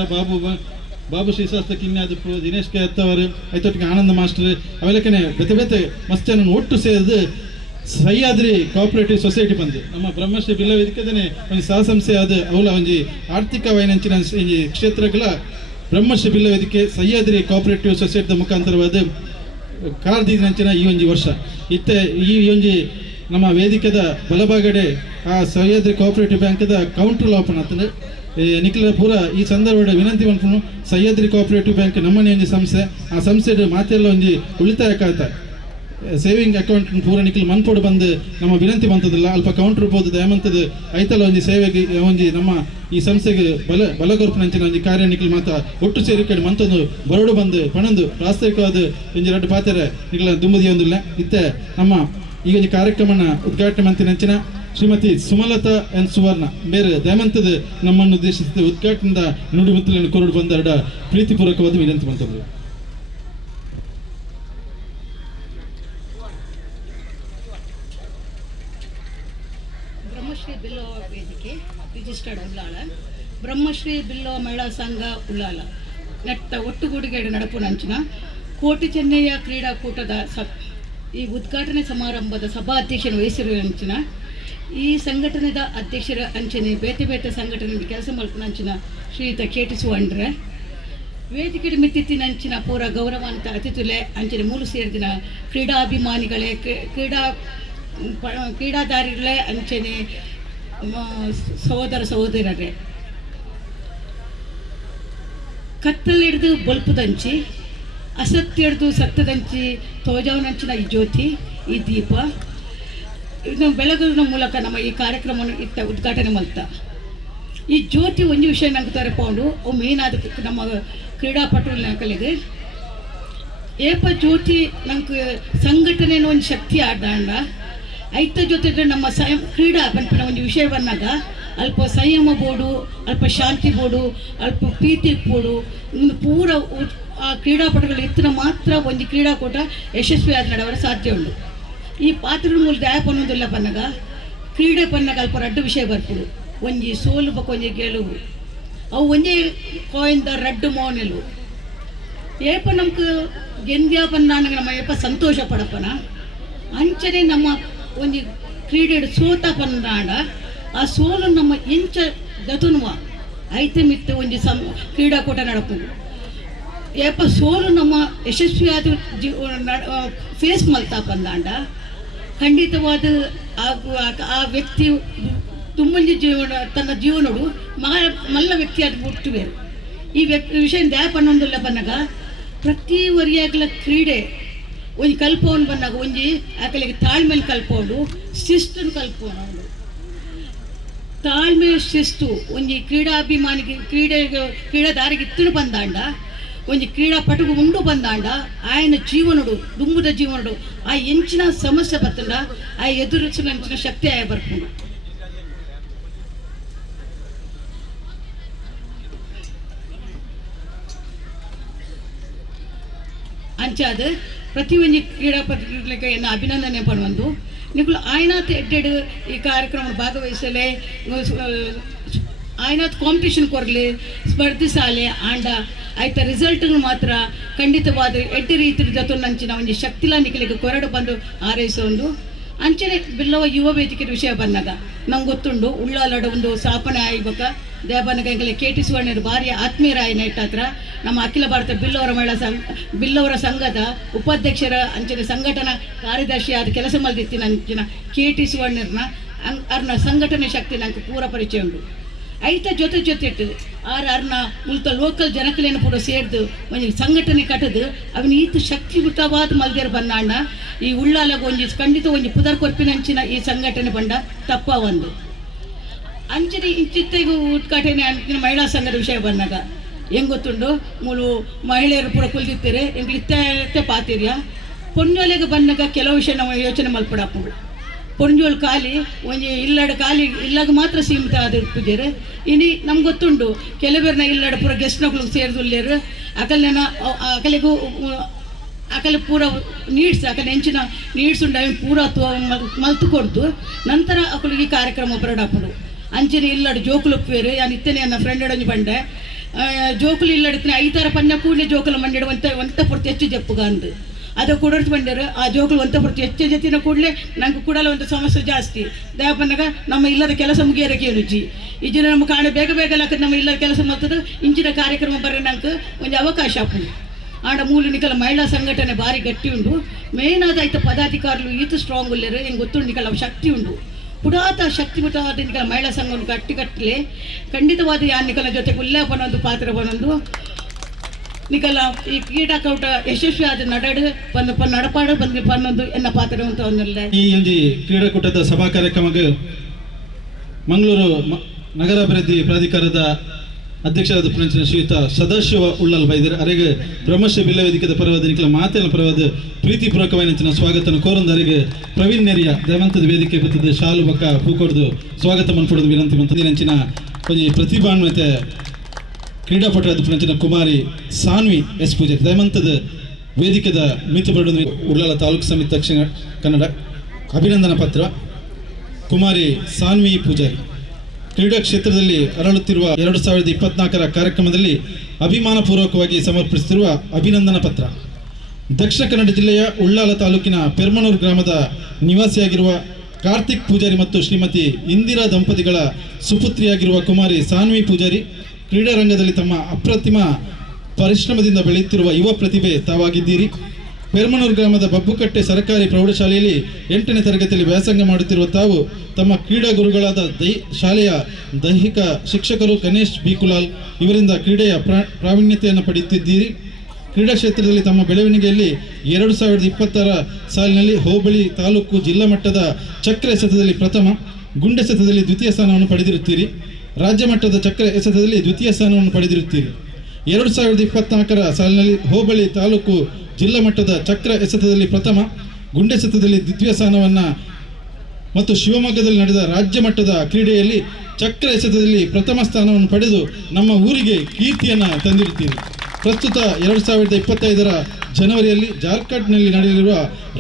ಬಾಬು ಶ್ರೀಶಾಸ್ತ್ರ ಕಿನ್ಯಾದಪ್ಪು ದಿನೇಶ್ ಕೆ ಅತ್ತವರು ಐತೊಟ್ಟಿಗೆ ಆನಂದ ಮಾಸ್ಟರ್ ಅವಲಕ್ಕನೆ ಬೇತೆ ಮಸ್ತ್ಯನ್ನು ಒಟ್ಟು ಸೇರಿದು ಸಹ್ಯಾದ್ರಿ ಕೋಆಪರೇಟಿವ್ ಸೊಸೈಟಿ ಬಂದು ನಮ್ಮ ಬ್ರಹ್ಮಶ್ರೀ ಬಿಲ್ಲ ವೇದಿಕೆದನೆ ಒಂದು ಸಹಸಂಸ್ಥೆ ಆದ ಅವಳ ಒಂದು ಆರ್ಥಿಕವಾಯಿನಂಚಿನ ಕ್ಷೇತ್ರಗಳ ಬ್ರಹ್ಮಶ್ರೀ ಬಿಲ್ಲ ವೇದಿಕೆ ಸಹ್ಯಾದ್ರಿ ಕೋಆಪರೇಟಿವ್ ಸೊಸೈಟಿದ ಮುಖಾಂತರವಾದ ಕಾರ್ದಿನಂಚಿನ ಈ ಒಂದು ವರ್ಷ ಇತ್ತೆ ಈ ಒಂದು ನಮ್ಮ ವೇದಿಕೆದ ಬಲಭಾಗಡೆ ಆ ಸಹ್ಯಾದ್ರಿ ಕೋಆಪರೇಟಿವ್ ಬ್ಯಾಂಕ್ದ ಕೌಂಟರ್ ಓಪನ್ ಆಗ್ತದೆ ನಿಖಿಲ ಪೂರ ಈ ಸಂದರ್ಭದ ವಿನಂತಿ ಮಾಡ್ಕೊಂಡು ಸಹ್ಯಾದ್ರಿ ಕೋಆಪರೇಟಿವ್ ಬ್ಯಾಂಕ್ ನಮ್ಮನೆ ಒಂದು ಸಂಸ್ಥೆ ಆ ಸಂಸ್ಥೆದ ಮಾತೆಲ್ಲ ಒಂದು ಉಳಿತಾಯ ಖಾತೆ ಸೇವಿಂಗ್ ಅಕೌಂಟ್ ಪೂರ ನಿಖಿಲ್ ಮನ್ಪೋಡು ಬಂದು ನಮ್ಮ ವಿನಂತಿ ಬಂತದಿಲ್ಲ ಅಲ್ಪ ಕೌಂಟರ್ ಬೋದು ದಯಮಂತದ ಐತಲ್ಲ ಒಂದು ಸೇವೆಗೆ ಒಂದು ನಮ್ಮ ಈ ಸಂಸ್ಥೆಗೆ ಬಲಗೊರ್ಪನಂಚಿನ ಒಂದು ಕಾರ್ಯ ನಿಖಿಲ್ ಮಾತ ಒಟ್ಟು ಸೇರಿ ಕಡೆ ಮಂತೊಂದು ಬರಡು ಬಂದು ಪಣಂದು ವಾಸ್ತವಿಕವಾದ ಒಂದು 2 ಪಾತ್ರೆ ನಿಖಿಲ ದುಂಬುದಿ ಒಂದಿಲ್ಲ ಇತ್ತೆ ನಮ್ಮ ಈ ಒಂದು ಕಾರ್ಯಕ್ರಮನ ಉದ್ಘಾಟನೆ ಮಂತಿನಂಚಿನ ಶ್ರೀಮತಿ ಸುಮಲತಾ ಎನ್ ಸುವರ್ಣ ಬೇರೆ ದಯಮಂತದ ನಮ್ಮನ್ನು ಉದ್ದೇಶಿಸಿದ ಉದ್ಘಾಟನೆದ ನುಡಿಮುತ್ತಲನ್ನು ಕೊರಡು ಬಂದ ಪ್ರೀತಿಪೂರ್ವಕವಾದ ವಿನಂತಿ ಮಂತದ್ದು. ಬ್ರಹ್ಮಶ್ರೀ ಬಿಲ್ಲ ವೇದಿಕೆ ರಿಜಿಸ್ಟರ್ಡ್ ಉಳ್ಳಾಳ ಬ್ರಹ್ಮಶ್ರೀ ಬಿಲ್ಲವ ಮಹಿಳಾ ಸಂಘ ಉಳ್ಳಾಲ ನೆಟ್ಟ ಒಟ್ಟುಗೂಡಿಗೆ ನಡಪುನಂಚಿನ ಕೋಟಿ ಚೆನ್ನಯ್ಯ ಕ್ರೀಡಾಕೂಟದ ಈ ಉದ್ಘಾಟನೆ ಸಮಾರಂಭದ ಸಭಾಧ್ಯಕ್ಷನ ವಹಿಸಿರುವಂಚಿನ ಈ ಸಂಘಟನೆದ ಅಧ್ಯಕ್ಷರ ಅಂಚನೆ ಬೇತೆ ಬೇತೆ ಸಂಘಟನೆಗೆ ಕೆಲಸ ಮಲ್ಪುನಂಚಿನ ಶ್ರೀಯುತ ಕೇಟಿಸುವಂಡ್ರೆ ವೇದಿಕೆ ಮಿತ್ತಿತ್ತಿನಂಚಿನ ಪೂರ ಗೌರವಾನ್ವಿತ ಅತಿಥುಲೆ ಅಂಚನೆ ಮೂಲು ಸೇರಿದಿನ ಕ್ರೀಡಾಭಿಮಾನಿಗಳೇ ಕ್ರೀಡಾಧಾರಿಗಳೇ ಅಂಚನೆ ಸಹೋದರ ಸಹೋದರರೇ ಕತ್ತಲಿಡ್ದು ಬಲ್ಪುದಂಚಿ ಅಸತ್ಯಡ್ದು ಸತ್ಯದಂಚಿ ತೋಜವನಂಚಿನ ಈ ಜ್ಯೋತಿ ಈ ದೀಪ ಇದು ಬೆಳಗುವ ಮೂಲಕ ನಮ್ಮ ಈ ಕಾರ್ಯಕ್ರಮವನ್ನು ಇತ್ತ ಉದ್ಘಾಟನೆ ಮಾಡ್ತಾ ಈ ಜ್ಯೋತಿ ಒಂದು ವಿಷಯ ನಂಗೆ ತರಕೊಂಡು ಮೇನ್ ಆದ ನಮ್ಮ ಕ್ರೀಡಾಪಟುಗಳ ಕಲೆಗೆ ಏಪ ಜ್ಯೋತಿ ನಂಗೆ ಸಂಘಟನೆಯ ಒಂದು ಶಕ್ತಿ ಆಡಾಂಡ ಐತ ಜೊತೆಗೆ ನಮ್ಮ ಕ್ರೀಡಾ ಪಂಪಿನ ಒಂದು ವಿಷಯ ಬಂದಾಗ ಅಲ್ಪ ಸಂಯಮ ಬೋಡು ಅಲ್ಪ ಶಾಂತಿ ಬೋಡು ಅಲ್ಪ ಪ್ರೀತಿ ಬೋಡು ಇನ್ನು ಪೂರ ಆ ಕ್ರೀಡಾಪಟುಗಳು ಇತ್ತಿನ ಮಾತ್ರ ಒಂದು ಕ್ರೀಡಾಕೂಟ ಯಶಸ್ವಿಯಾದ ನಡೆವರ ಸಾಧ್ಯ ಉಂಟು ಈ ಪಾತ್ರದ ಮೂಲ ದಯ ಪನ್ನೋದಿಲ್ಲ ಪನ್ನಗ ಕ್ರೀಡೆ ಪನ್ನಗ ಅಲ್ಪ ರಡ್ಡು ವಿಷಯ ಬರ್ಪುಡು ಒಂಜಿ ಸೋಲು ಬಕ್ಕ ಒಂಜಿ ಗೆಲುವು ಅವು ಒಂಜೇ ಕೋಯಿಂದ ರಡ್ಡು ಮೋನೆಲು ಏಪ ನಮ್ಗೆ ಗೆಂದ್ಯಾ ಪನ್ನಾಗ ನಮ್ಮ ಏಪ ಸಂತೋಷ ಪಡಪನ ಅಂಚನೆ ನಮ್ಮ ಒಂದು ಕ್ರೀಡೆ ಸೋತ ಪನ್ನಾಡ ಆ ಸೋಲು ನಮ್ಮ ಎಂಚ ಗತುನುವ ಐತೆ ಮಿತ್ತು ಒಂದು ಕ್ರೀಡಾಕೂಟ ನಡಪುದು ಏಪ ಸೋಲು ನಮ್ಮ ಯಶಸ್ವಿಯಾದ ಫೇಸ್ ಮಲ್ತಾ ಬಂದಾಂಡ ಖಂಡಿತವಾದ ಆ ವ್ಯಕ್ತಿ ತುಂಬಂಜಿ ಜೀವನ ತನ್ನ ಜೀವನಡು ಮಲ್ಲ ವ್ಯಕ್ತಿ ಅದು ಬಿಟ್ಟುವೇರು ಈ ವಿಷಯ ದ್ಯಾಪ ಅನ್ನೊಂದಿಲ್ಲ ಬಂದಾಗ ಪ್ರತಿ ವರಿಯಾಗಲ ಕ್ರೀಡೆ ಒಂದು ಕಲ್ಪವನ್ನು ಬಂದಾಗ ಒಂಜಿ ಆಕಲಿಗೆ ತಾಳ್ಮೆಯಲ್ಲಿ ಕಲ್ಪೋಡು ಶಿಸ್ತನ್ನು ಕಲ್ಪೋಣ ತಾಳ್ಮೆ ಶಿಸ್ತು ಒಂಜಿ ಕ್ರೀಡಾಭಿಮಾನಿಗೆ ಕ್ರೀಡಾದಾರಿಗೆ ಇತ್ತನು ಬಂದಾಂಡ ಒಂದು ಕ್ರೀಡಾಪಟುಗು ಉಂಡು ಬಂದಾಂಡ ಆಯನ ಜೀವನಡು ದುಂಬುದ ಜೀವನಡು ಆ ಎಂಚಿನ ಸಮಸ್ಯೆ ಬರ್ತಂಡ ಆ ಎದುರಿಸಿನ ಅಂಚಿನ ಶಕ್ತಿ ಆಯ ಬರ್ಕೊಂಡು ಅಂಚಾದ ಪ್ರತಿ ಒಂಜಿ ಕ್ರೀಡಾಪಟುಗಳಿಗೆ ಎನ್ನ ಅಭಿನಂದನೆ ಪಡುವಂದು ನಿಗಳು ಆಯ್ನಾತ್ ಎಡ್ಡೆಡು ಈ ಕಾರ್ಯಕ್ರಮ ಭಾಗವಹಿಸಲೇ ಆಯ್ನಾತ್ ಕಾಂಪಿಟೇಷನ್ ಕೊರಲಿ ಸ್ಪರ್ಧಿಸಾಲೆ ಆಂಡ ಆಯ್ತ ರಿಸಲ್ಟ್ಗಳು ಮಾತ್ರ ಖಂಡಿತವಾದ ಎಡ್ಡೆ ರೀತಿ ಜೊತೆ ಒಂದು ಶಕ್ತಿಲ ನಿಖಲಿಗೆ ಕೊರಡು ಬಂದು ಹಾರೈಸೋದು ಅಂಚನೆ ಬಿಲ್ಲವ ಯುವ ವೇದಿಕೆ ವಿಷಯ ಬಂದಾಗ ನಂಗೆ ಗೊತ್ತುಂಡು ಉಳ್ಳಾಲಡ ಒಂದು ಸ್ಥಾಪನೆ ಆಯ್ಬೇಕ ದೇವನಗ ಎಂಗಲೆ ಕೇಟಿಸುವಣ್ಣರು ಭಾರಿ ಆತ್ಮೀಯರಾಯನ ಇಟ್ಟಾತ್ರ ನಮ್ಮ ಅಖಿಲ ಭಾರತ ಬಿಲ್ಲವರ ಸಂಘದ ಉಪಾಧ್ಯಕ್ಷರ ಅಂಚಿನ ಸಂಘಟನಾ ಕಾರ್ಯದರ್ಶಿ ಆದ ಕೆಲಸ ಮಲ್ದಿತ್ತಿನ ಅಂಚಿನ ಕೇಟಿಸುವಣ್ಣರ್ನ ಅವ್ರನ್ನ ಸಂಘಟನೆ ಶಕ್ತಿ ನಂಗೆ ಪೂರ ಪರಿಚಯ ಉಂಟು ಐತ ಜೊತೆ ಇಟ್ಟು ಅರ್ನ ಮುಲ್ತ ಲೋಕಲ್ ಜನಕಲೇನು ಪೂರ ಸೇರ್ದು ಒಂದು ಸಂಘಟನೆ ಕಟ್ಟದು ಅವನ ಈತ ಶಕ್ತಿಯುತವಾದ ಮಲ್ದೇರು ಬಂದಾಂಡ ಈ ಉಳ್ಳಾಲಗ ಒಂಜಿ ಖಂಡಿತ ಒಂಜಿ ಪುದರ್ ಕೊರ್ಪಿನಂಚಿನ ಈ ಸಂಘಟನೆ ಬಂಡ ತಪ್ಪ ಒಂದು ಅಂಚನೆ ಇಂಚಿತ್ತೆಗೂ ಉದ್ಘಾಟನೆ ಅಂಚಿನ ಮಹಿಳಾ ಸಂಘದ ವಿಷಯ ಬಂದಾಗ ಹೆಂಗೆ ಗೊತ್ತುಂಡು ಮೂಲು ಮಹಿಳೆಯರು ಪೂರ ಕುಲ್ದಿರ್ತಾರೆ ಹೆಂಗೆ ಇತ್ತೆ ಪಾತಿರ್ಯ ಪೊನ್ನೊಲೆಗೆ ಬಂದಾಗ ಕೆಲವು ವಿಷಯ ನಾವು ಯೋಚನೆ ಮಲ್ಪಡಾಪುಡು ಪೊಂಜೋಳು ಖಾಲಿ ಒಂಜಿ ಇಲ್ಲಡ ಖಾಲಿ ಇಲ್ಲಾಗ ಮಾತ್ರ ಸೀಮಿತ ಆದ ಪೂಜೆರು ಇನಿ ನಮ್ಗೆ ಗೊತ್ತುಂಡು ಕೆಲವರನ್ನ ಇಲ್ಲಡ ಪೂರ ಗೆಸ್ಟ್ನಗಳು ಸೇರಿದುಲ್ಲೇರು ಅಕಲಿಗೂ ಅಕಲೆ ಪೂರ ನೀಡ್ಸ್ ಅಕಲೆ ಹೆಂಚಿನ ನೀಡ್ಸ್ ಉಂಡ ಪೂರ ಮಲ್ತು ಕೊಡ್ತು ನಂತರ ಅಕಲಿಗೆ ಈ ಕಾರ್ಯಕ್ರಮ ಬರಡಾಪುಡು ಅಂಚನೆ ಇಲ್ಲಡ ಜೋಕುಲು ಒಪ್ಪುವೇರು ನಾನು ಇತ್ತೇನೆ ನನ್ನ ಫ್ರೆಂಡ್ ಒಂಜಿ ಬಂಡೆ ಜೋಕುಲು ಇಲ್ಲಡಿತ್ತನೆ ಐತಾರ ಪನ್ನ ಕೂಡಲೇ ಜೋಕುಲು ಮಂಡಿಡು ಒಂತ ಪೂರ್ತಿ ಹೆಚ್ಚು ಜಪ್ಪುಗ ಅಂದು ಅದು ಕೊಡೋದು ಬಂದರು ಆ ಜೋಕುಲು ಒಂತ ಪೂರ್ತಿ ಹೆಚ್ಚು ಜೊತ್ತಿನ ಕೂಡಲೇ ನಂಗೆ ಕೂಡಲ ಒಂದು ಸಮಸ್ಯೆ ಜಾಸ್ತಿ ದೇವಪ್ಪನಾಗ ನಮ್ಮ ಇಲ್ಲದ ಕೆಲಸ ಮುಗಿಯರಕ್ಕೆ ರುಚಿ ಈಜಿನ ನಮ್ಮ ಕಾಣೆ ಬೇಗ ಲಕ್ಕ ನಮ್ಮ ಇಲ್ಲದ ಕೆಲಸ ಮತ್ತದು ಇಂಚಿನ ಕಾರ್ಯಕ್ರಮ ಬರೋ ನಂಗೆ ಒಂದು ಅವಕಾಶ ಆಪುಂಡು ಆಡ ಮೂಲ ಮಹಿಳಾ ಸಂಘಟನೆ ಭಾರಿ ಗಟ್ಟಿ ಉಂಡು ಮೇನ್ ಆದಾಯ್ತು ಪದಾಧಿಕಾರುలు ಈತ ಸ್ಟ್ರಾಂಗ್ ಉಳ್ಳೇರು ಹೆಂಗೆ ಗೊತ್ತುಂಡು ನಿಕಲ ಶಕ್ತಿ ಉಂಡು ಪುಡಾತ ಶಕ್ತಿಯುತವಾದ ನಿಕಲ ಮಹಿಳಾ ಸಂಘವನ್ನು ಗಟ್ಟಿಗಟ್ಟಲೆ ಖಂಡಿತವಾದ ಯಾನಿಕಲ ಜೊತೆಗೆ ಉಲ್ಲೇಪನೊಂದು ಪಾತ್ರ ಬನ್ನೊಂದು ನಿಕಲ ಈ ಕ್ರೀಡಾಕೂಟ ಯಶಸ್ವಿ ಆದ ನಡಪಾಡು ಬಂದು ಪನ್ನೊಂದು ಎನ್ನ ಪಾತ್ರ ಅಂತ ಒಂದಲ್ಲ ಈ ಒಂದು ಕ್ರೀಡಾಕೂಟದ ಸಭಾ ಕಾರ್ಯಕ್ರಮಕ್ಕೆ ಮಂಗಳೂರು ನಗರಾಭಿವೃದ್ಧಿ ಪ್ರಾಧಿಕಾರದ ಅಧ್ಯಕ್ಷರಾದ ಪುರಂಚಿನ ಶ್ರೀಯುತ ಸದಾಶಿವ ಉಳ್ಳಲ್ ಬೈದರ್ ಅರೆಗೆ ಬ್ರಹ್ಮಶ್ರೀ ಬಿಲ್ಲ ವೇದಿಕೆದ ಪರವಾದ ನಿಖಲ ಮಾತಿನ ಪರವಾದ ಪ್ರೀತಿಪೂರ್ವಕವಾದ ಸ್ವಾಗತ ಕೋರೊಂದು ಅರೆಗೆ ಪ್ರವೀಣ್ ನೆರಿಯ ದೇವಂತದ ವೇದಿಕೆ ಬರ್ತದೆ ಶಾಲು ಬಕ್ಕ ಹೂಕೊಡ್ದು ಸ್ವಾಗತ ಮನ್ಪೊಡೋದು ವಿನಂತಿ ಬಂತಂದಿನ ಕೊಂಚ ಪ್ರತಿಭಾನ್ವಿತ ಕ್ರೀಡಾಪಟುರಾದ ಪುರಂಚಿನ ಕುಮಾರಿ ಸಾನ್ವಿ ಎಸ್ ಪೂಜಾರಿ ದಯಮಂತದ ವೇದಿಕೆದ ಮಿತ್ರಪರಡು ಉಳ್ಳಾಲ ತಾಲೂಕು ಸಮಿತಿ ದಕ್ಷಿಣ ಕನ್ನಡ ಅಭಿನಂದನಾ ಪತ್ರ ಕುಮಾರಿ ಸಾನ್ವಿ ಪೂಜಾರಿ ಕ್ರೀಡಾ ಕ್ಷೇತ್ರದಲ್ಲಿ ಅರಳುತ್ತಿರುವ 2024ರ ಕಾರ್ಯಕ್ರಮದಲ್ಲಿ ಅಭಿಮಾನಪೂರ್ವಕವಾಗಿ ಸಮರ್ಪಿಸುತ್ತಿರುವ ಅಭಿನಂದನಾ ಪತ್ರ. ದಕ್ಷಿಣ ಕನ್ನಡ ಜಿಲ್ಲೆಯ ಉಳ್ಳಾಲ ತಾಲೂಕಿನ ಪೆರ್ಮನೂರು ಗ್ರಾಮದ ನಿವಾಸಿಯಾಗಿರುವ ಕಾರ್ತಿಕ್ ಪೂಜಾರಿ ಮತ್ತು ಶ್ರೀಮತಿ ಇಂದಿರಾ ದಂಪತಿಗಳ ಸುಪುತ್ರಿಯಾಗಿರುವ ಕುಮಾರಿ ಸಾನ್ವಿ ಪೂಜಾರಿ ಕ್ರೀಡಾರಂಗದಲ್ಲಿ ತಮ್ಮ ಅಪ್ರತಿಮ ಪರಿಶ್ರಮದಿಂದ ಬೆಳೆಯುತ್ತಿರುವ ಯುವ ಪ್ರತಿಭೆ ತಾವಾಗಿದ್ದೀರಿ. ಪೆರ್ಮನೂರು ಗ್ರಾಮದ ಬಬ್ಬುಕಟ್ಟೆ ಸರ್ಕಾರಿ ಪ್ರೌಢಶಾಲೆಯಲ್ಲಿ 8ನೇ ತರಗತಿಯಲ್ಲಿ ವ್ಯಾಸಂಗ ಮಾಡುತ್ತಿರುವ ತಾವು ತಮ್ಮ ಕ್ರೀಡಾ ಗುರುಗಳಾದ ಶಾಲೆಯ ದೈಹಿಕ ಶಿಕ್ಷಕರು ಗಣೇಶ್ ಬಿಕುಲಾಲ್ ಇವರಿಂದ ಕ್ರೀಡೆಯ ಪ್ರಾವೀಣ್ಯತೆಯನ್ನು ಪಡೆಯುತ್ತಿದ್ದೀರಿ. ಕ್ರೀಡಾ ಕ್ಷೇತ್ರದಲ್ಲಿ ತಮ್ಮ ಬೆಳವಣಿಗೆಯಲ್ಲಿ 2020ರ ಸಾಲಿನಲ್ಲಿ ಹೋಬಳಿ ತಾಲೂಕು ಜಿಲ್ಲಾ ಮಟ್ಟದ ಚಕ್ರ ಎಸೆತದಲ್ಲಿ ಪ್ರಥಮ, ಗುಂಡು ಎಸೆತದಲ್ಲಿ ದ್ವಿತೀಯ ಸ್ಥಾನವನ್ನು ಪಡೆದಿರುತ್ತೀರಿ. ರಾಜ್ಯ ಮಟ್ಟದ ಚಕ್ರ ಎಸೆತದಲ್ಲಿ ದ್ವಿತೀಯ ಸ್ಥಾನವನ್ನು ಪಡೆದಿರುತ್ತೀರಿ. 2024ರ ಸಾಲಿನಲ್ಲಿ ಹೋಬಳಿ ತಾಲೂಕು ಜಿಲ್ಲಾ ಮಟ್ಟದ ಚಕ್ರ ಎಸೆತದಲ್ಲಿ ಪ್ರಥಮ, ಗುಂಡೆಸೆತದಲ್ಲಿ ದ್ವಿತೀಯ ಸ್ಥಾನವನ್ನು ಮತ್ತು ಶಿವಮೊಗ್ಗದಲ್ಲಿ ನಡೆದ ರಾಜ್ಯ ಮಟ್ಟದ ಕ್ರೀಡೆಯಲ್ಲಿ ಚಕ್ರ ಎಸೆತದಲ್ಲಿ ಪ್ರಥಮ ಸ್ಥಾನವನ್ನು ಪಡೆದು ನಮ್ಮ ಊರಿಗೆ ಕೀರ್ತಿಯನ್ನು ತಂದಿರುತ್ತೀರಿ. ಪ್ರಸ್ತುತ 2025ರ ಜನವರಿಯಲ್ಲಿ ಜಾರ್ಖಂಡ್ನಲ್ಲಿ ನಡೆಯಲಿರುವ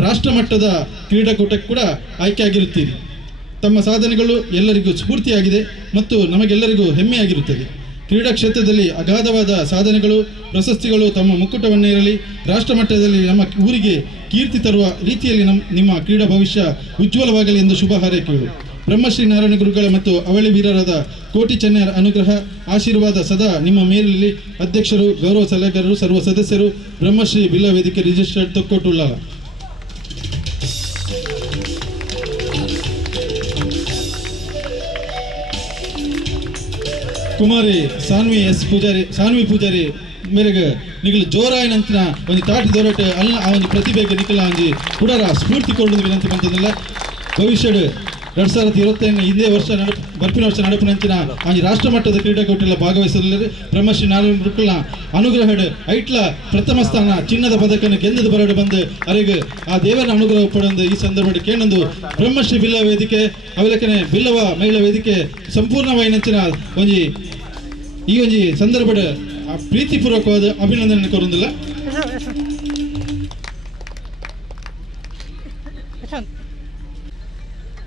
ರಾಷ್ಟ್ರಮಟ್ಟದ ಕ್ರೀಡಾಕೂಟಕ್ಕೆ ಕೂಡ ಆಯ್ಕೆಯಾಗಿರುತ್ತೀರಿ. ತಮ್ಮ ಸಾಧನೆಗಳು ಎಲ್ಲರಿಗೂ ಸ್ಫೂರ್ತಿಯಾಗಿದೆ ಮತ್ತು ನಮಗೆಲ್ಲರಿಗೂ ಹೆಮ್ಮೆಯಾಗಿರುತ್ತದೆ. ಕ್ರೀಡಾ ಕ್ಷೇತ್ರದಲ್ಲಿ ಅಗಾಧವಾದ ಸಾಧನೆಗಳು, ಪ್ರಶಸ್ತಿಗಳು ತಮ್ಮ ಮುಕ್ಕುಟವನ್ನೇರಲಿ. ರಾಷ್ಟ್ರಮಟ್ಟದಲ್ಲಿ ನಮ್ಮ ಊರಿಗೆ ಕೀರ್ತಿ ತರುವ ರೀತಿಯಲ್ಲಿ ನಿಮ್ಮ ಕ್ರೀಡಾ ಭವಿಷ್ಯ ಉಜ್ವಲವಾಗಲಿ ಎಂದು ಶುಭ ಹಾರೈಕೆಗಳು. ಬ್ರಹ್ಮಶ್ರೀ ನಾರಾಯಣ ಗುರುಗಳ ಮತ್ತು ಅವಳಿ ವೀರರಾದ ಕೋಟಿ ಚೆನ್ನೈಯರ ಅನುಗ್ರಹ ಆಶೀರ್ವಾದ ಸದಾ ನಿಮ್ಮ ಮೇಲಿರಲಿ. ಅಧ್ಯಕ್ಷರು, ಗೌರವ ಸಲಹೆಗಾರರು, ಸರ್ವ ಸದಸ್ಯರು, ಬ್ರಹ್ಮಶ್ರೀ ಬಿಲ್ಲ ವೇದಿಕೆ ರಿಜಿಸ್ಟರ್ಡ್ ತೊಕ್ಕೋಟು ಉಳ್ಳಾಲ. ಕುಮಾರಿ ಸಾನ್ವಿ ಪೂಜಾರಿ ಮೇರೆಗೆ ನಿಗಲು ಜೋರಾಯಿನಂತಿನ ಒಂದು ತಾಟಿ ದೊರಟು ಅಲ್ಲ ಆ ಒಂದು ಪ್ರತಿಭೆಗೆ ನಿಖಲ ಒಂಜಿ ಪುಡರ ಸ್ಫೂರ್ತಿ ಕೊಡುವುದು ವಿನಂತಿ ಬಂತಂದಿಲ್ಲ. ಭವಿಷ್ಯಡ್ 2025 ಇದೇ ವರ್ಷ ಬರ್ಪಿನ ವರ್ಷ ನಡಪಿನಂಚಿನ ಒಂಜಿ ರಾಷ್ಟ್ರ ಮಟ್ಟದ ಕ್ರೀಡಾಕೂಟೆಲ್ಲ ಭಾಗವಹಿಸಲಿದ್ದಾರೆ. ಬ್ರಹ್ಮಶ್ರೀ ನಾರಾಯಣ ಗುರುಕುಲ ಅನುಗ್ರಹಡ್ ಐಟ್ಲ ಪ್ರಥಮ ಸ್ಥಾನ ಚಿನ್ನದ ಪದಕನ್ನು ಗೆಂದದ ಬರಡು ಬಂದು ಅರೆಗೆ ಆ ದೇವರ ಅನುಗ್ರಹ ಪಡೆದು ಈ ಸಂದರ್ಭ ಕೇಳೊಂದು ಬ್ರಹ್ಮಶ್ರೀ ಬಿಲ್ಲ ವೇದಿಕೆ ಅವಲಕನೆ ಬಿಲ್ಲವ ಮಹಿಳಾ ವೇದಿಕೆ ಸಂಪೂರ್ಣವಾಯಿನಂಚಿನ ಒಂಜಿ ಈ ಒಂಜಿ ಸಂದರ್ಭದ ಪ್ರೀತಿಪೂರ್ವಕವಾದ ಅಭಿನಂದನೆ ಕೋರುವುದಿಲ್ಲ.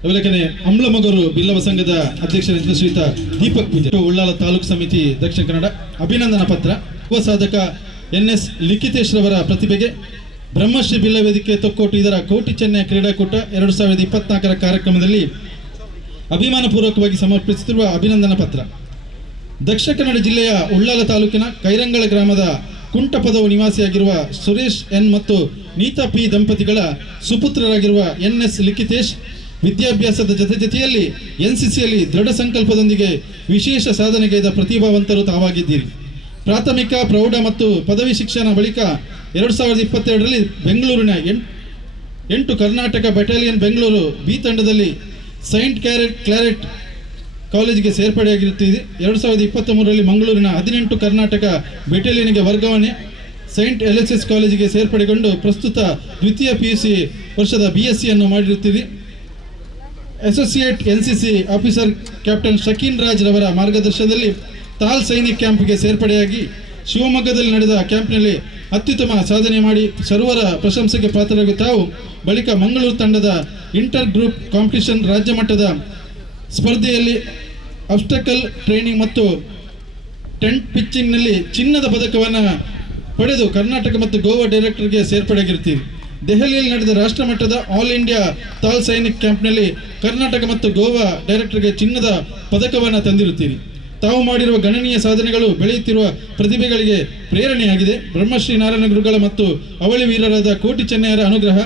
ಅವಲಕನೆ ಅಮ್ಲಮಗರು ಬಿಲ್ಲವ ಸಂಘದ ಅಧ್ಯಕ್ಷರಾದ ಶ್ರೀಯುತ ದೀಪಕ್ ಪೂಜೆ, ಉಳ್ಳಾಲ ತಾಲೂಕು ಸಮಿತಿ ದಕ್ಷಿಣ ಕನ್ನಡ ಅಭಿನಂದನಾ ಪತ್ರ. ಯುವ ಸಾಧಕ NS ಲಿಖಿತೇಶ್ ರವರ ಪ್ರತಿಭೆಗೆ ಬ್ರಹ್ಮಶ್ರೀ ಬಿಲ್ಲ ವೇದಿಕೆ ತೊಕ್ಕೋಟು ಇದರ ಕೋಟಿ ಚೆನ್ನೈ ಕ್ರೀಡಾಕೂಟ 2024ರ ಕಾರ್ಯಕ್ರಮದಲ್ಲಿ ಅಭಿಮಾನಪೂರ್ವಕವಾಗಿ ಸಮರ್ಪಿಸುತ್ತಿರುವ ಅಭಿನಂದನಾ ಪತ್ರ. ದಕ್ಷಿಣ ಕನ್ನಡ ಜಿಲ್ಲೆಯ ಉಳ್ಳಾಲ ತಾಲೂಕಿನ ಕೈರಂಗಳ ಗ್ರಾಮದ ಕುಂಟಪದವು ನಿವಾಸಿಯಾಗಿರುವ ಸುರೇಶ್ ಎನ್ ಮತ್ತು ನೀತಾ ಪಿ ದಂಪತಿಗಳ ಸುಪುತ್ರರಾಗಿರುವ NS ಲಿಖಿತೇಶ್ ವಿದ್ಯಾಭ್ಯಾಸದ ಜೊತೆಯಲ್ಲಿ NCCಯಲ್ಲಿ ದೃಢ ಸಂಕಲ್ಪದೊಂದಿಗೆ ವಿಶೇಷ ಸಾಧನೆಗೈದ ಪ್ರತಿಭಾವಂತರು ತಾವಾಗಿದ್ದೀರಿ. ಪ್ರಾಥಮಿಕ, ಪ್ರೌಢ ಮತ್ತು ಪದವಿ ಶಿಕ್ಷಣ ಬಳಿಕ 2022ರಲ್ಲಿ ಬೆಂಗಳೂರಿನ 8 ಕರ್ನಾಟಕ ಬೆಟಾಲಿಯನ್ ಬೆಂಗಳೂರು ಬಿ ತಂಡದಲ್ಲಿ ಸೈಂಟ್ ಕ್ಲಾರೆಟ್ ಕಾಲೇಜಿಗೆ ಸೇರ್ಪಡೆಯಾಗಿರುತ್ತಿದೆ. 2023ರಲ್ಲಿ ಮಂಗಳೂರಿನ 18 ಕರ್ನಾಟಕ ಬೆಟಾಲಿಯನ್ಗೆ ವರ್ಗಾವಣೆ, ಸೈಂಟ್ LSS ಕಾಲೇಜಿಗೆ ಸೇರ್ಪಡೆಗೊಂಡು ಪ್ರಸ್ತುತ ದ್ವಿತೀಯ PUC ವರ್ಷದ BSc ಮಾಡಿರುತ್ತೀರಿ. Associate NCC officer captain Shakeen Raj ರವರ ಮಾರ್ಗದರ್ಶನದಲ್ಲಿ ತಾಲ್ ಸೈನಿಕ್ ಕ್ಯಾಂಪ್ಗೆ ಸೇರ್ಪಡೆಯಾಗಿ ಶಿವಮೊಗ್ಗದಲ್ಲಿ ನಡೆದ ಕ್ಯಾಂಪ್ನಲ್ಲಿ ಅತ್ಯುತ್ತಮ ಸಾಧನೆ ಮಾಡಿ ಸರ್ವರ ಪ್ರಶಂಸೆಗೆ ಪಾತ್ರರಾಗಿ ತಾವು ಬಳಿಕ ಮಂಗಳೂರು ತಂಡದ ಇಂಟರ್ ಗ್ರೂಪ್ ಕಾಂಪಿಟಿಷನ್ ರಾಜ್ಯ ಮಟ್ಟದ ಸ್ಪರ್ಧೆಯಲ್ಲಿ ಅಬ್ಸ್ಟಕಲ್ ಟ್ರೈನಿಂಗ್ ಮತ್ತು ಟೆಂಟ್ ಪಿಚ್ಚಿಂಗ್ನಲ್ಲಿ ಚಿನ್ನದ ಪದಕವನ್ನು ಪಡೆದು ಕರ್ನಾಟಕ ಮತ್ತು ಗೋವಾ ಡೈರೆಕ್ಟರ್ಗೆ ಸೇರ್ಪಡೆಯಾಗಿರುತ್ತೀರಿ. ದೆಹಲಿಯಲ್ಲಿ ನಡೆದ ರಾಷ್ಟ್ರ ಮಟ್ಟದ ಆಲ್ ಇಂಡಿಯಾ ತಾಲ್ ಸೈನಿಕ್ ಕ್ಯಾಂಪ್ನಲ್ಲಿ ಕರ್ನಾಟಕ ಮತ್ತು ಗೋವಾ ಡೈರೆಕ್ಟರ್ಗೆ ಚಿನ್ನದ ಪದಕವನ್ನು ತಂದಿರುತ್ತೀರಿ. ತಾವು ಮಾಡಿರುವ ಗಣನೀಯ ಸಾಧನೆಗಳು ಬೆಳೆಯುತ್ತಿರುವ ಪ್ರತಿಭೆಗಳಿಗೆ ಪ್ರೇರಣೆಯಾಗಿದೆ. ಬ್ರಹ್ಮಶ್ರೀ ನಾರಾಯಣ ಗುರುಗಳ ಮತ್ತು ಅವಳಿ ವೀರರಾದ ಕೋಟಿ ಚೆನ್ನೈಯರ ಅನುಗ್ರಹ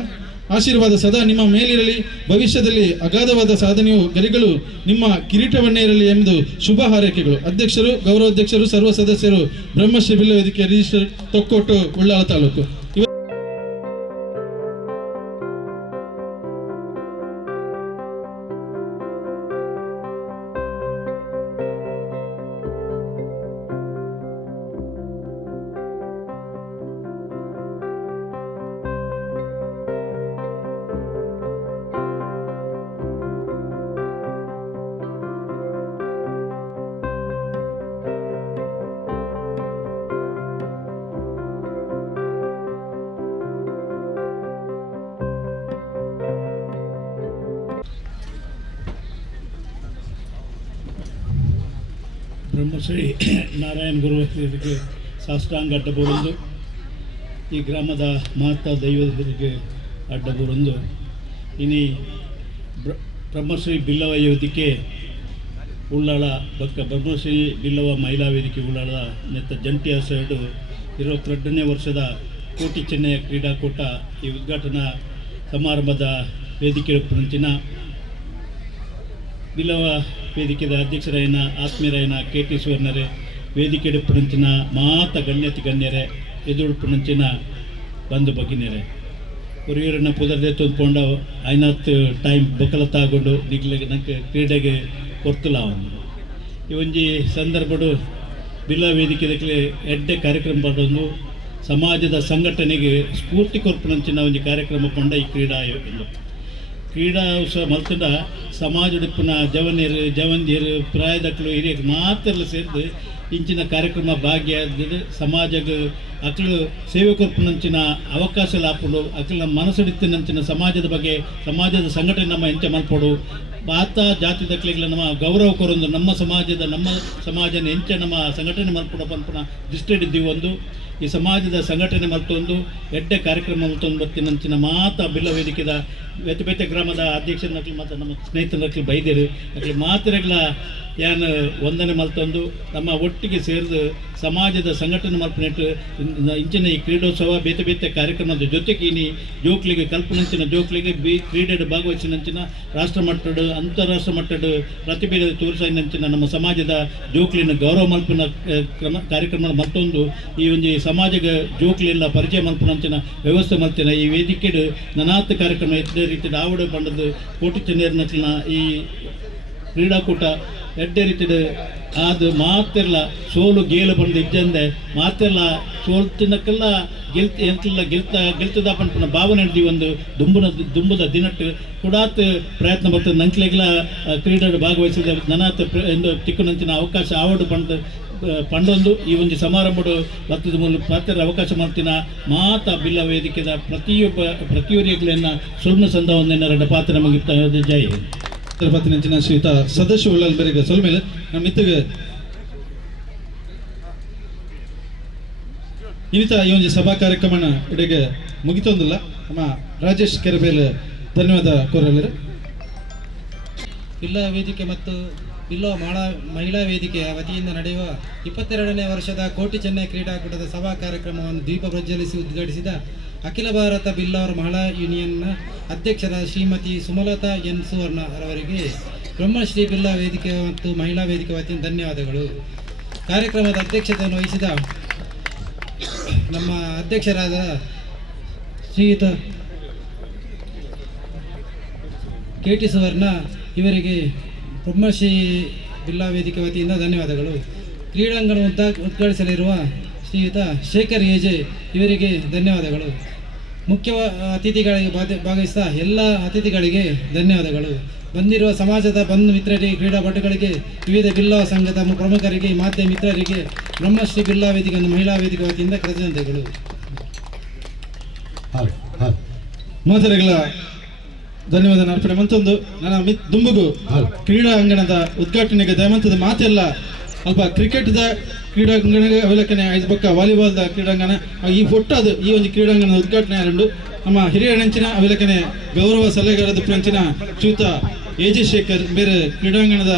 ಆಶೀರ್ವಾದ ಸದಾ ನಿಮ್ಮ ಮೇಲಿರಲಿ. ಭವಿಷ್ಯದಲ್ಲಿ ಅಗಾಧವಾದ ಸಾಧನೆಯು ಗರಿಗಳು ನಿಮ್ಮ ಕಿರೀಟವನ್ನೇ ಇರಲಿ ಎಂದು ಶುಭ ಹಾರೈಕೆಗಳು. ಅಧ್ಯಕ್ಷರು, ಗೌರವಾಧ್ಯಕ್ಷರು, ಸರ್ವ ಸದಸ್ಯರು, ಬ್ರಹ್ಮಶ್ರೀ ಬಿಲ್ಲ ವೇದಿಕೆ ರಿಜಿಸ್ಟರ್ ತೊಕ್ಕೋಟು ಉಳ್ಳಾಲ ತಾಲೂಕು. ಬ್ರಹ್ಮಶ್ರೀ ನಾರಾಯಣ ಗುರುವರಿಗೆ ಸಾಷ್ಟಾಂಗ ಅಡ್ಡಬೂರೊಂದು ಈ ಗ್ರಾಮದ ಮಾತಾ ದೈವರಿಗೆ ಅಡ್ಡಬೂರೊಂದು ಇನಿ ಬ್ರಹ್ಮಶ್ರೀ ಬಿಲ್ಲವ ವೇದಿಕೆ ಉಳ್ಳಾಳ ಬಕ್ಕ ಬ್ರಹ್ಮಶ್ರೀ ಬಿಲ್ಲವ ಮಹಿಳಾ ವೇದಿಕೆ ಉಳ್ಳಾಳ ನೆತ್ತ ಜಂಟಿ ಹೆಸರು 22ನೇ ವರ್ಷದ ಕೋಟಿ ಚೆನ್ನಯ ಕ್ರೀಡಾಕೂಟ ಈ ಉದ್ಘಾಟನಾ ಸಮಾರಂಭದ ವೇದಿಕೆ ಪುರಂಚಿನ ಬಿಲ್ಲವ ವೇದಿಕೆದ ಅಧ್ಯಕ್ಷರಾಯನ ಆತ್ಮೀಯರಾಯನ KT ಸುವರ್ಣರೇ ವೇದಿಕೆ ಪುರಂಚಿನ ಮಾತ ಗಣ್ಯತಿ ಗಣ್ಯರೇ ಎದುರುಪುನಂಚಿನ ಬಂಧು ಭಗಿನಿಯರೇ ಒರಿಯೂರನ್ನ ಪುದರ್ದೆ ತುಂಬಿಕೊಂಡ ಐನಾತ್ ಟೈಮ್ ಬಕಲತ್ತಾಗೊಂಡು ದಿಗ್ಲಿಗೆ ನಂಗೆ ಕ್ರೀಡೆಗೆ ಕೊರ್ತಲ ಈ ಒಂಜಿ ಸಂದರ್ಭಡು ಬಿಲ್ಲವ ವೇದಿಕೆದಕ್ಕೆ ಎಡ್ಡೆ ಕಾರ್ಯಕ್ರಮ ಪಡೋದು ಸಮಾಜದ ಸಂಘಟನೆಗೆ ಸ್ಫೂರ್ತಿ ಕೊರ್ಪುನಂಚಿನ ಒಂದು ಕಾರ್ಯಕ್ರಮ ಕೊಂಡ ಈ ಕ್ರೀಡಾ ಉತ್ಸವ ಮಲ್ತಂಡ ಸಮಾಜದ ಜವನಿಯರು ಜವಂದಿಯರು ಪ್ರಾಯದಕ್ಕಳು ಹಿರಿಯರು ಮಾತ್ರ ಸೇರಿದು ಇಂಚಿನ ಕಾರ್ಯಕ್ರಮ ಭಾಗಿಯಾದ ಸಮಾಜಕ್ಕೆ ಅಕ್ಕಳು ಸೇವೆ ಕೊರ್ಪುನಂಚಿನ ಅವಕಾಶ ಲಾಪಡು ಅಕ್ಕಳ ಮನಸ್ಸಿಡಿತ್ತಿನಂಚಿನ ಸಮಾಜದ ಬಗ್ಗೆ ಸಮಾಜದ ಸಂಘಟನೆ ನಮ್ಮ ಎಂಚ ಮಲ್ಪಡು ಆತ ಜಾತಿ ದಕ್ಕಲಿಗಳ ನಮ್ಮ ಗೌರವ ಕೊರೊಂದು ನಮ್ಮ ಸಮಾಜನ ಎಂಚ ನಮ್ಮ ಸಂಘಟನೆ ಮಲ್ಪಡ ಪಂಪನ ದೃಷ್ಟಿಡಿದ್ದೀವಿ ಒಂದು ಈ ಸಮಾಜದ ಸಂಘಟನೆ ಮಲ್ತೊಂದು ಎಡ್ಡೆ ಕಾರ್ಯಕ್ರಮ ಮಲ್ತೊಂದು ಬರ್ತಿನಂಚಿನ ಮಾತಾ ಬಿಲ್ಲ ವೇದಿಕೆದ ಬೆತ್ತೆ ಗ್ರಾಮದ ಅಧ್ಯಕ್ಷರನ್ನ ಮತ್ತು ನಮ್ಮ ಸ್ನೇಹಿತರಕ್ಕೆ ಬೈದೇರು ಅಕ್ಲಿ ಮಾತ್ರೆಗಳ ಏನು ವಂದನೆ ಮಲ್ತೊಂದು ನಮ್ಮ ಒಟ್ಟಿಗೆ ಸೇರಿದು ಸಮಾಜದ ಸಂಘಟನೆ ಮಲ್ಪನಿಟ್ಟು ಇಂಚಿನ ಈ ಕ್ರೀಡೋತ್ಸವ ಬೇತೆ ಕಾರ್ಯಕ್ರಮದ ಜೊತೆಗೆ ಇನಿ ಜೋಕ್ಲಿಗೆ ಕಲ್ಪನಂಚಿನ ಜೋಕ್ಲಿಗೆ ಕ್ರೀಡೆಡ್ ಭಾಗವಹಿಸಿನಂಚಿನ ರಾಷ್ಟ್ರ ಮಟ್ಟದ ಅಂತಾರಾಷ್ಟ್ರ ಮಟ್ಟದ ಪ್ರತಿಭೆ ತೋರಿಸಿನಂಚಿನ ನಮ್ಮ ಸಮಾಜದ ಜೋಕ್ಲಿನ ಗೌರವ ಮಲ್ಪನ ಕಾರ್ಯಕ್ರಮ ಮತ್ತೊಂದು ಈ ಒಂದು ಸಮಾಜದ ಜೋಕ್ಲಿನ ಪರಿಚಯ ಮಲ್ಪನಂಚಿನ ವ್ಯವಸ್ಥೆ ಮಲ್ತಿನ ಈ ವೇದಿಕೆ ನನಾತ್ ಕಾರ್ಯಕ್ರಮ ಇದೇ ರೀತಿ ಆವಡ ಬಂಡದ ಕೋಟಿ ಚೆನ್ನರ್ನಕ್ಲಿನ ಈ ಕ್ರೀಡಾಕೂಟ ಎಡ್ಡೆ ರೀತಿಯ ಅದು ಮಾತೆಲ್ಲ ಸೋಲು ಗೇಲು ಬಂದು ಇಜ್ಜಂದೆ ಮಾತೆಲ್ಲ ಸೋಲ್ತಿನಕ್ಕೆಲ್ಲ ಗೆಲ್ತದ ಪಂಪನ ಭಾವನೆ ಹಿಡಿದು ಒಂದು ದುಂಬುದ ದಿನಟ್ಟು ಕುಡಾತ್ ಪ್ರಯತ್ನ ಬರ್ತದೆ ನಂಕ್ಲೆಗೆಲ್ಲ ಕ್ರೀಡೆ ಭಾಗವಹಿಸಿದ ನನಾತ್ ಎಂದು ತಿಕ್ಕುನಂಚಿನ ಅವಕಾಶ ಆವಡು ಪಂಡೊಂದು ಈ ಒಂದು ಸಮಾರಂಭಡು ಬರ್ತದ ಮೂಲಕ ಪಾತ್ರ ಅವಕಾಶ ಮಾಡ್ತಿನ ಮಾತಾ ಬಿಲ್ಲ ವೇದಿಕೆದ ಪ್ರತಿಯೊಬ್ಬರಿಗಳನ್ನ ಸುಳ್ಳು ಸಂದವನ್ನೆರಡ ಪಾತ್ರ ನಮಗೆ ಜೈ ಪತ್ತಿನಂಚಿನ ಶ್ರೀಯುತ ಸದಸ್ಯ ಉಳ್ಳಲ್ ಬೇರೆ ಸ್ವಲ್ಪ ಮೇಲೆ ನಮ್ಮ ಮಿತ್ತಿಗೆ ಇನ್ನಿತ ಈ ಒಂದು ಸಭಾ ಕಾರ್ಯಕ್ರಮನ ಇಡೆಗೆ ಮುಗಿತೊಂದಿಲ್ಲ ನಮ್ಮ ರಾಜೇಶ್ ಕೆರಬೇಲ್ ಧನ್ಯವಾದ ಕೋರಲ್ಲರು ಬಿಲ್ಲ ವೇದಿಕೆ ಮತ್ತು ಬಿಲ್ಲೋ ಮಹಿಳಾ ವೇದಿಕೆಯ ವತಿಯಿಂದ ನಡೆಯುವ 22ನೇ ವರ್ಷದ ಕೋಟಿ ಚೆನ್ನೈ ಕ್ರೀಡಾಕೂಟದ ಸಭಾ ಕಾರ್ಯಕ್ರಮವನ್ನು ದೀಪ ಪ್ರಜ್ವಲಿಸಿ ಉದ್ಘಾಟಿಸಿದ ಅಖಿಲ ಭಾರತ ಬಿಲ್ಲವರ ಮಹಿಳಾ ಯೂನಿಯನ್ನ ಅಧ್ಯಕ್ಷರಾದ ಶ್ರೀಮತಿ ಸುಮಲತಾ ಎನ್ ಸುವರ್ಣ ಅವರಿಗೆ ಬ್ರಹ್ಮಶ್ರೀ ಬಿಲ್ಲ ವೇದಿಕೆ ಮತ್ತು ಮಹಿಳಾ ವೇದಿಕೆ ವತಿಯಿಂದ ಧನ್ಯವಾದಗಳು. ಕಾರ್ಯಕ್ರಮದ ಅಧ್ಯಕ್ಷತೆಯನ್ನು ವಹಿಸಿದ ನಮ್ಮ ಅಧ್ಯಕ್ಷರಾದ ಶ್ರೀಯುತ KT ಸುವರ್ಣ ಇವರಿಗೆ ಬ್ರಹ್ಮಶ್ರೀ ಬಿಲ್ಲ ವೇದಿಕೆ ವತಿಯಿಂದ ಧನ್ಯವಾದಗಳು. ಕ್ರೀಡಾಂಗಣ ಉದ್ಘಾಟಿಸಲಿರುವ ಶ್ರೀಯುತ ಶೇಖರ್ ಎಜೆ ಇವರಿಗೆ ಧನ್ಯವಾದಗಳು. ಮುಖ್ಯ ಅತಿಥಿಗಳಿಗೆ ಭಾಗವಹಿಸಿದ ಎಲ್ಲ ಅತಿಥಿಗಳಿಗೆ ಧನ್ಯವಾದಗಳು. ಬಂದಿರುವ ಸಮಾಜದ ಬಂಧು ಮಿತ್ರರಿಗೆ ಕ್ರೀಡಾಪಟುಗಳಿಗೆ ವಿವಿಧ ಬಿಲ್ಲವ ಸಂಘದ ಪ್ರಮುಖರಿಗೆ ಮಾತೆ ಮಿತ್ರರಿಗೆ ಬ್ರಹ್ಮಶ್ರೀ ಬಿಲ್ಲ ವೇದಿಕೆ ಮಹಿಳಾ ವೇದಿಕೆ ವತಿಯಿಂದ ಕೃತಜ್ಞತೆಗಳು. ಮಾತರೆಗಳ ಧನ್ಯವಾದ ಅರ್ಪಣೆ ಮತ್ತೊಂದು ನನ್ನ ದುಂಬುಗು ಕ್ರೀಡಾ ಅಂಗಣದ ಉದ್ಘಾಟನೆಗೆ ದಯಮಂತದ ಮಾತೆಲ್ಲ ಅಲ್ಪ ಕ್ರಿಕೆಟ್ದ ಕ್ರೀಡಾಂಗಣ ಅವಲೋಕನೆ ಐದು ಪಕ್ಕ ವಾಲಿಬಾಲ್ದ ಕ್ರೀಡಾಂಗಣ ಈ ಒಟ್ಟಾದ ಈ ಒಂದು ಕ್ರೀಡಾಂಗಣದ ಉದ್ಘಾಟನೆ ಎರಡು ನಮ್ಮ ಹಿರಿಯ ನೆಂಚಿನ ಅವಲೋಕನೆ ಗೌರವ ಸಲಹೆಗಾರದ ಫ್ರೆಂಚಿನ ಶ್ರೀಯುತ AJ ಶೇಖರ್ ಬೇರೆ ಕ್ರೀಡಾಂಗಣದ